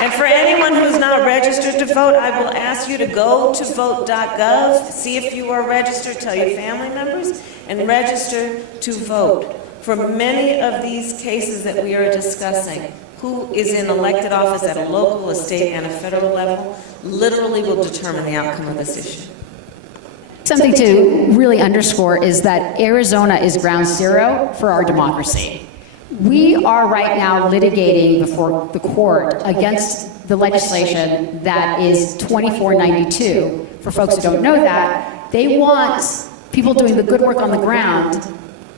And for anyone who's not registered to vote, I will ask you to go to vote.gov, see if you are registered, tell your family members, and register to vote. For many of these cases that we are discussing, who is in elected office at a local, a state, and a federal level, literally will determine the outcome of this issue. Something to really underscore is that Arizona is ground zero for our democracy. We are right now litigating before the court against the legislation that is 2492 for folks who don't know that, they want people doing the good work on the ground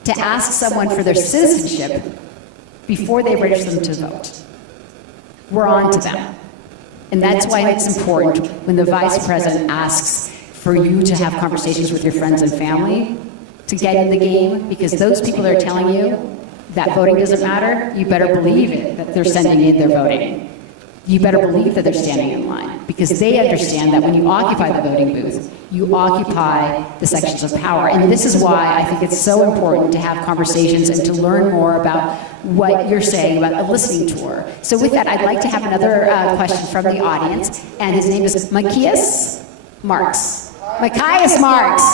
to ask someone for their citizenship before they register them to vote. We're on to them. And that's why it's important when the vice president asks for you to have conversations with your friends and family to get in the game, because those people that are telling you that voting doesn't matter, you better believe it, that they're sending in their voting. You better believe that they're standing in line, because they understand that when you occupy the voting booth, you occupy the sections of power. And this is why I think it's so important to have conversations and to learn more about what you're saying about a listening tour. So with that, I'd like to have another question from the audience, and his name is Machias Marks. Machias Marks.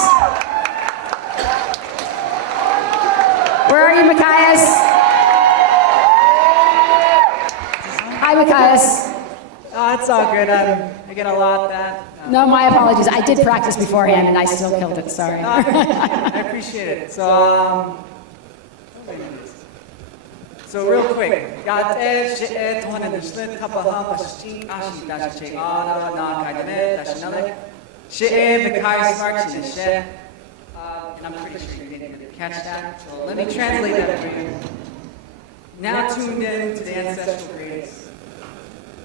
Where are you, Machias? Hi, Machias. Oh, it's all good. I get a lot of that. No, my apologies. I did practice beforehand, and I still killed it. Sorry. I appreciate it. So real quick. And I'm pretty sure you didn't catch that. So let me translate that for you. Now tuned in to the ancestral grades.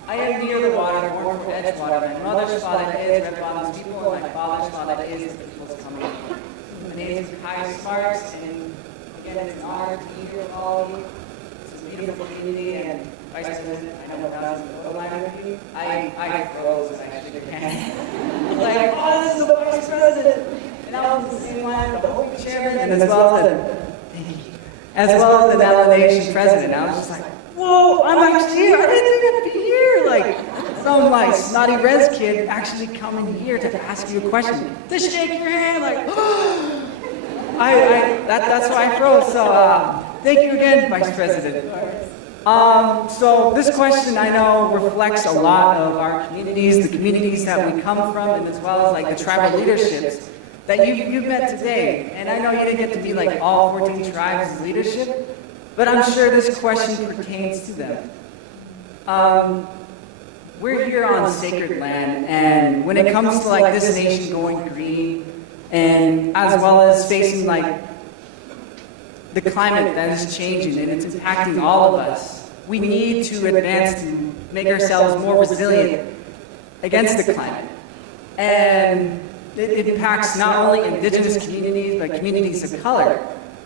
I am near the water, born from Edgewater. My mother's father is Red Bottom's people, and my father's father is the people's coming. My name is Kai Smarks, and again, it's an honor to be here with all of you. This is a beautiful community, and Vice President, I know what else is line with you. I froze as I shook your hand. I'm like, oh, this is the Vice President. And I was in the same line with the Hope Chairman, and as well as the delegation president. I was just like, whoa, I'm actually here. I didn't think I'd be here. Like, some like snotty res kid actually coming here to ask you a question. To shake your hand, like, that's why I froze. So thank you again, Vice President. So this question I know reflects a lot of our communities, the communities that we come from, and as well as like the tribal leaderships that you've met today. And I know you didn't get to be like all 14 tribes' leadership, but I'm sure this question pertains to them. We're here on sacred land, and when it comes to like this nation going green, and as well as facing like the climate that is changing and it's impacting all of us, we need to advance to make ourselves more resilient against the climate. And it impacts not only indigenous communities, but communities of color.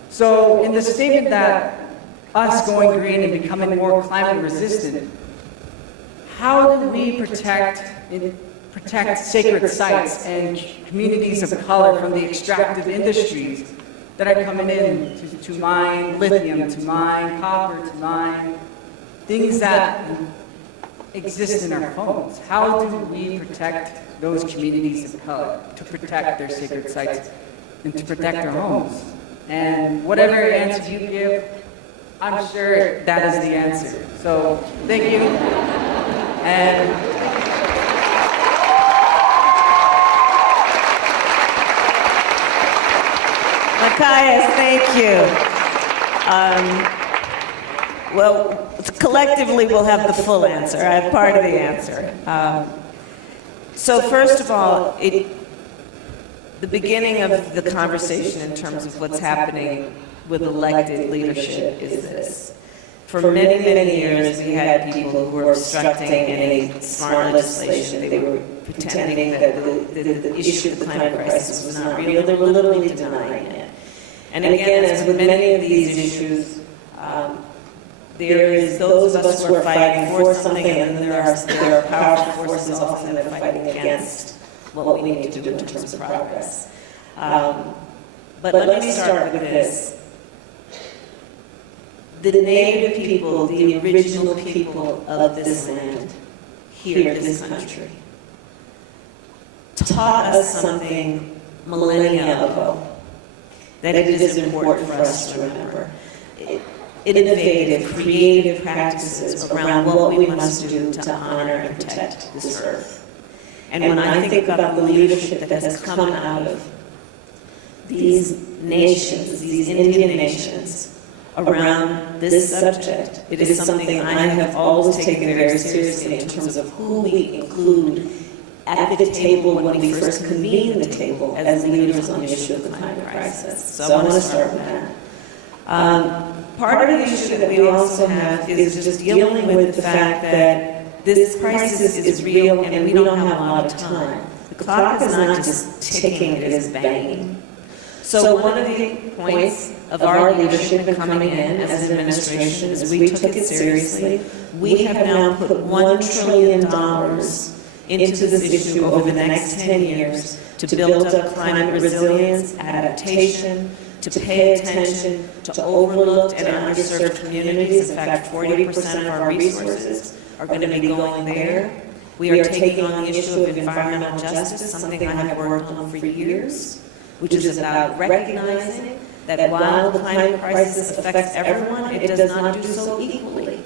So in the statement that us going green and becoming more climate resistant, how do we protect sacred sites and communities of color from the extractive industries that are coming in to mine lithium, to mine copper, to mine things that exist in our phones? How do we protect those communities of color, to protect their sacred sites and to protect their homes? And whatever answer you give, I'm sure that is the answer. So thank you. And Machias, thank you. Well, collectively we'll have the full answer. I have part of the answer. So first of all, the beginning of the conversation in terms of what's happening with elected leadership is this. For many, many years, we had people who were obstructing any smart legislation. They were pretending that the issue of the climate crisis was not real. They were literally denying it. And again, as with many of these issues, there is those of us who are fighting for something, and then there are powerful forces often that are fighting against what we need to do in terms of progress. But let me start with this. The native people, the original people of this land, here in this country, taught us something millennia ago that it is important for us to remember. Innovative, creative practices around what we must do to honor and protect this earth. And when I think about the leadership that has come out of these nations, these Indian nations, around this subject, it is something I have always taken very seriously in terms of who we include at the table when we first convened the table as leaders on the issue of the climate crisis. So I want to start with that. Part of the issue that we also have is just dealing with the fact that this crisis is real and we don't have a lot of time. The clock is not just ticking, it is banging. So one of the points of our leadership in coming in as an administration is we took it seriously. We have now put $1 trillion into this issue over the next 10 years to build up climate resilience, adaptation, to pay attention to overlooked and underserved communities. In fact, 40% of our resources are going to be going there. We are taking on the issue of environmental justice, something I have worked on for years, which is about recognizing that while the climate crisis affects everyone, it does not do so equally.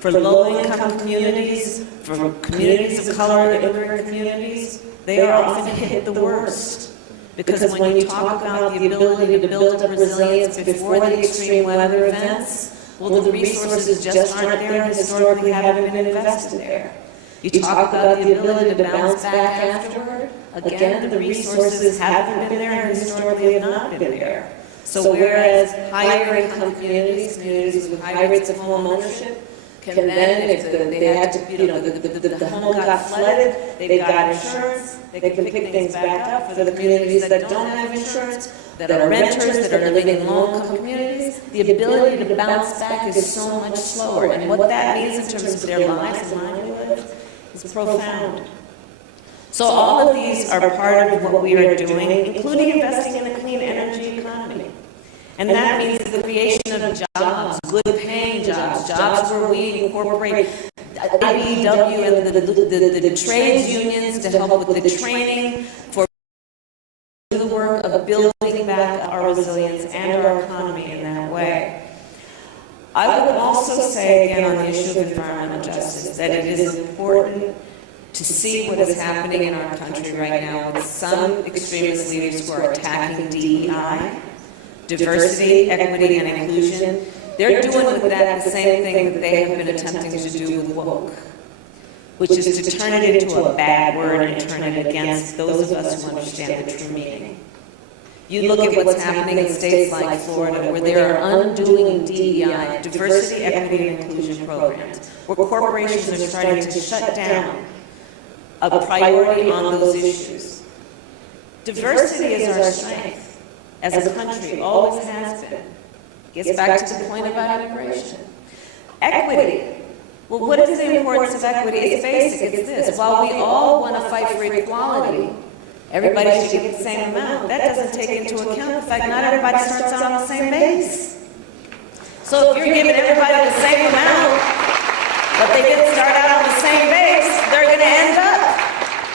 For low-income communities, for communities of color, immigrant communities, they are often hit the worst. Because when you talk about the ability to build up resilience before the extreme weather events, well, the resources just aren't there and historically haven't been invested there. You talk about the ability to bounce back afterward, again, the resources haven't been there and historically have not been there. So whereas higher income communities, communities with high rates of home ownership, can then, if they had to, the home got flooded, they've got insurance, they can pick things back up. For the communities that don't have insurance, that are renters, that are living in low-income communities, the ability to bounce back is so much slower. And what that means in terms of their lives and livelihoods is profound. So all of these are part of what we are doing, including investing in a clean energy economy. And that means the creation of jobs, good-paying jobs, jobs where we incorporate IBEW and the trades unions to help with the training for the work of building back our resilience and our economy in that way. I would also say, again, on the issue of environmental justice, that it is important to see what is happening in our country right now with some extremist leaders who are attacking DEI, diversity, equity, and inclusion. They're doing with that the same thing that they have been attempting to do with woke, which is to turn it into a bad word and turn it against those of us who understand the true meaning. You look at what's happening in states like Florida, where they are undoing DEI, diversity, equity, and inclusion programs, where corporations are starting to shut down a priority on those issues. Diversity is our strength. As a country, always has been. Gets back to the point about immigration. Equity. Well, what is the importance of equity? It's basic, it's this. While we all want to fight for equality, everybody should get the same amount. That doesn't take into account the fact not everybody starts out on the same base. So if you're giving everybody the same amount, but they didn't start out on the same base, they're going to end up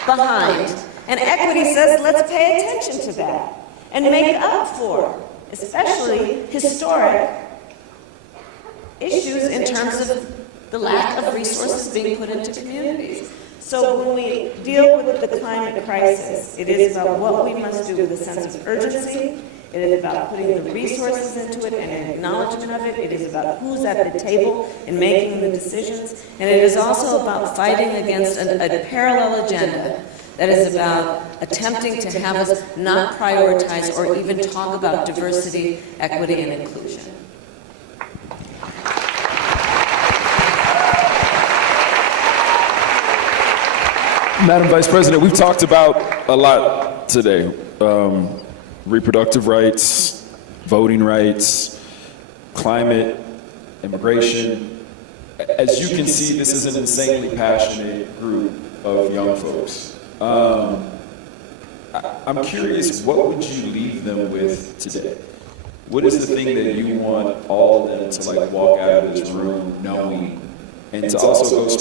behind. And equity says, let's pay attention to that and make up for, especially historic issues in terms of the lack of resources being put into communities. So when we deal with the climate crisis, it is about what we must do with a sense of urgency. It is about putting the resources into it and an acknowledgement of it. It is about who's at the table and making the decisions. And it is also about fighting against a parallel agenda that is about attempting to have us not prioritize or even talk about diversity, equity, and inclusion. Madam Vice President, we've talked about a lot today. Reproductive rights, voting rights, climate, immigration. As you can see, this is an insanely passionate group of young folks. I'm curious, what would you leave them with today? What is the thing that you want all of them to walk out of this room knowing, and to also go,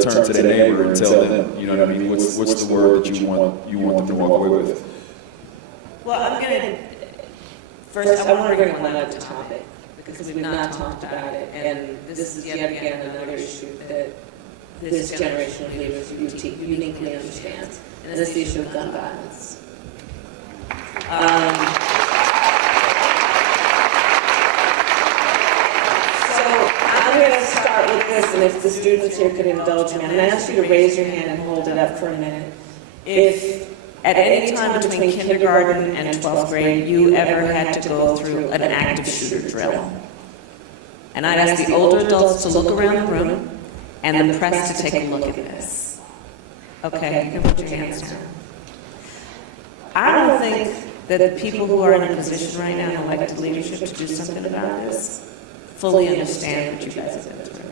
turn to their neighbor and tell them, you know what I mean? What's the word that you want them to walk away with? Well, I'm going to first. I want to bring one other topic because we've not talked about it, and this is yet again another issue that this generation of leaders uniquely understands, and that's the issue of gun violence. So I'm going to start with this, and it's this students here could indulge me, I'm going to ask you to raise your hand and hold it up for a minute. If at any time between kindergarten and 12th grade you ever had to go through an active shooter drill, and I'd ask the older adults to look around the room and the press to take a look at this. Okay, you can put your hands down. I don't think that the people who are in a position right now who like leadership to do something about this fully understand what you guys have been through.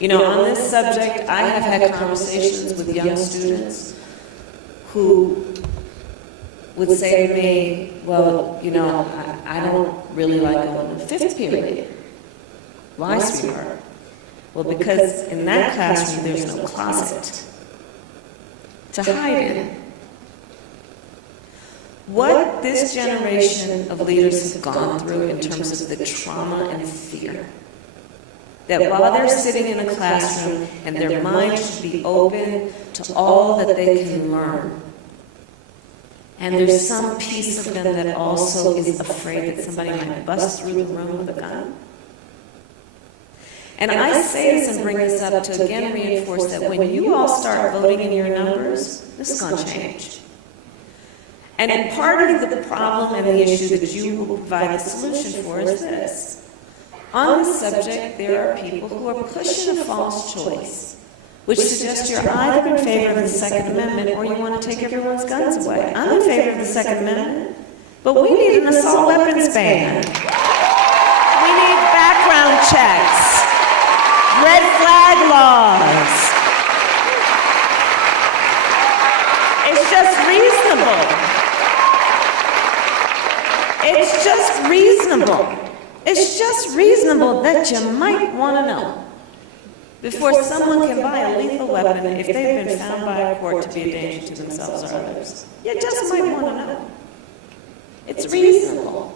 You know, on this subject, I have had conversations with young students who would say to me, well, you know, I don't really like going to fifth period. Why, sweetheart? Well, because in that classroom, there's no closet to hide in. What this generation of leaders have gone through in terms of the trauma and fear, that while they're sitting in a classroom and their mind should be open to all that they can learn, and there's some piece of them that also is afraid that somebody might bust through the room with a gun. And I say this and bring this up to again reinforce that when you all start voting in your numbers, this is going to change. And part of the problem and the issue that you will provide the solution for is this. On this subject, there are people who are pushing a false choice, which suggests you're either in favor of the Second Amendment or you want to take everyone's guns away. I'm in favor of the Second Amendment, but we need an assault weapons ban. We need background checks, red flag laws. It's just reasonable. It's just reasonable. It's just reasonable that you might want to know before someone can buy a lethal weapon if they've been found by a court to be a danger to themselves or others. You just might want to know. It's reasonable.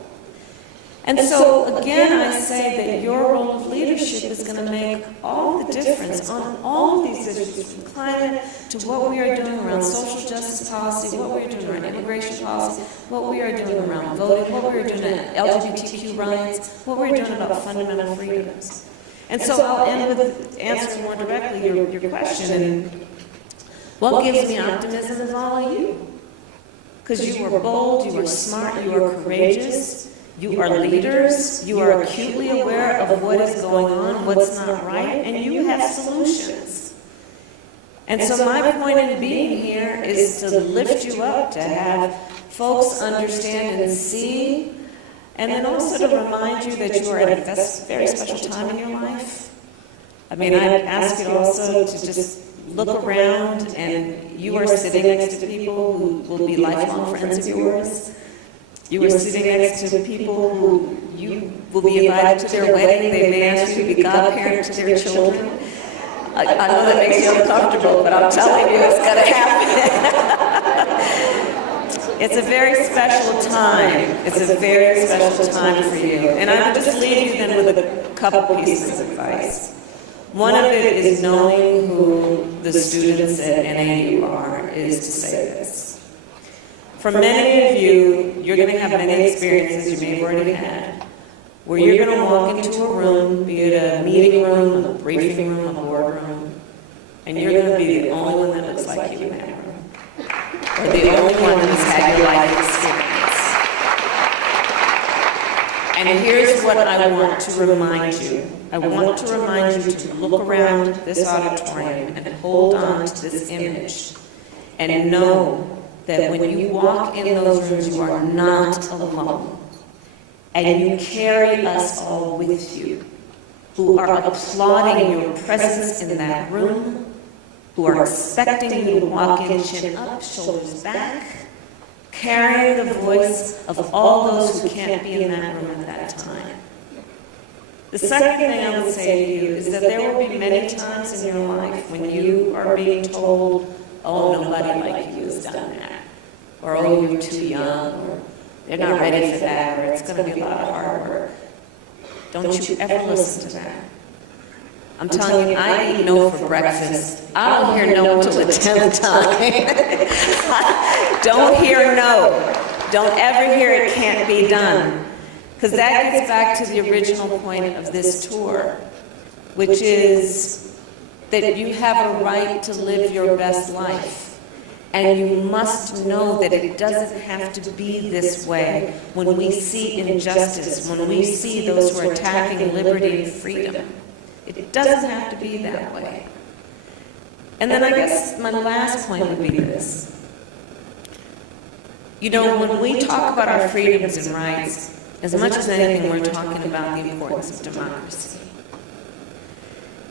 And so, again, I say that your role of leadership is going to make all the difference on all of these issues, from climate to what we are doing around social justice policy, what we are doing around immigration policy, what we are doing around voting, what we are doing at LGBTQ rights, what we're doing about fundamental freedoms. And so I'll end with answering more directly your question. And what gives me optimism is all of you. Because you are bold, you are smart, you are courageous. You are leaders, you are acutely aware of what is going on, what's not right, and you have solutions. And so my point in being here is to lift you up, to have folks understand and see, and then also to remind you that you are at a very special time in your life. I mean, I'd ask you also to just look around, and you are sitting next to people who will be lifelong friends of yours. You are sitting next to people who you will be invited to their wedding. They may ask you to be godparent to their children. I know that makes you uncomfortable, but I'm telling you it's going to happen. It's a very special time. It's a very special time for you. And I would just leave you then with a couple pieces of advice. One of it is knowing who the students at NAU are, is to say this. For many of you, you're going to have many experiences you may have already had, where you're going to walk into a room, be it a meeting room, a briefing room, a boardroom, and you're going to be the only one that looks like you in that room, or the only one who's had your life experience. And here's what I want to remind you. I want to remind you to look around this auditorium and hold on to this image and know that when you walk in those rooms, you are not alone. And you carry us all with you, who are applauding your presence in that room, who are expecting you to walk in chin up, shoulders back, carrying the voice of all those who can't be in that room at that time. The second thing I would say to you is that there will be many times in your life when you are being told, oh, nobody like you has done that. Or, oh, you're too young, or they're not ready for that, or it's going to be a lot of hard work. Don't you ever listen to that. I'm telling you, I eat no for breakfast. I don't hear no until the 10th time. Don't hear no. Don't ever hear it can't be done. Because that gets back to the original point of this tour. which is that you have a right to live your best life. And you must know that it doesn't have to be this way when we see injustice, when we see those who are attacking liberty and freedom. It doesn't have to be that way. And then I guess my last point would be this. You know, when we talk about our freedoms and rights, as much as anything, we're talking about the importance of democracy.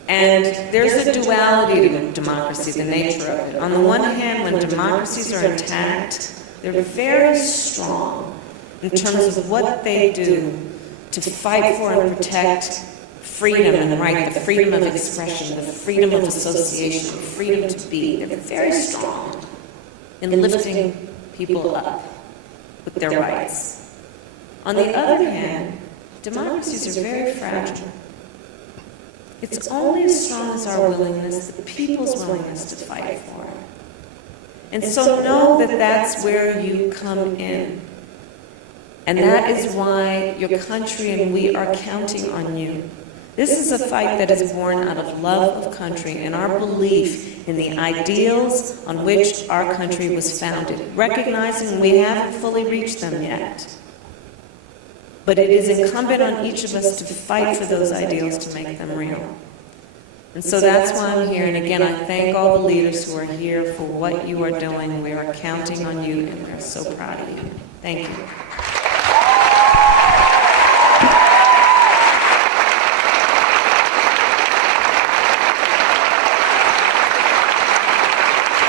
And there's a duality to democracy, the nature of it. On the one hand, when democracies are intact, they're very strong in terms of what they do to fight for and protect freedom and right, the freedom of expression, the freedom of association, the freedom to be. They're very strong in lifting people up with their rights. On the other hand, democracies are very fragile. It's only as strong as our willingness, the people's willingness to fight for it. And so know that that's where you come in. And that is why your country and we are counting on you. This is a fight that is born out of love of country and our belief in the ideals on which our country was founded, recognizing we haven't fully reached them yet. But it is incumbent on each of us to fight for those ideals to make them real. And so that's why I'm here. And again, I thank all the leaders who are here for what you are doing. We are counting on you, and we are so proud of you. Thank you.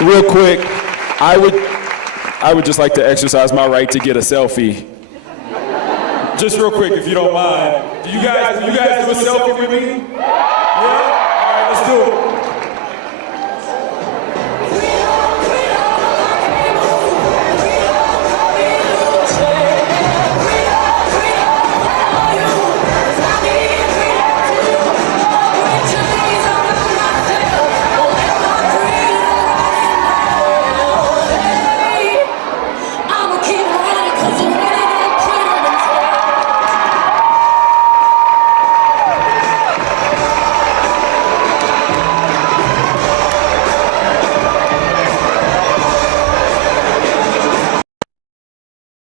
Real quick, I would just like to exercise my right to get a selfie. Just real quick, if you don't mind. Do you guys do a selfie with me? Yeah? All right, let's do it.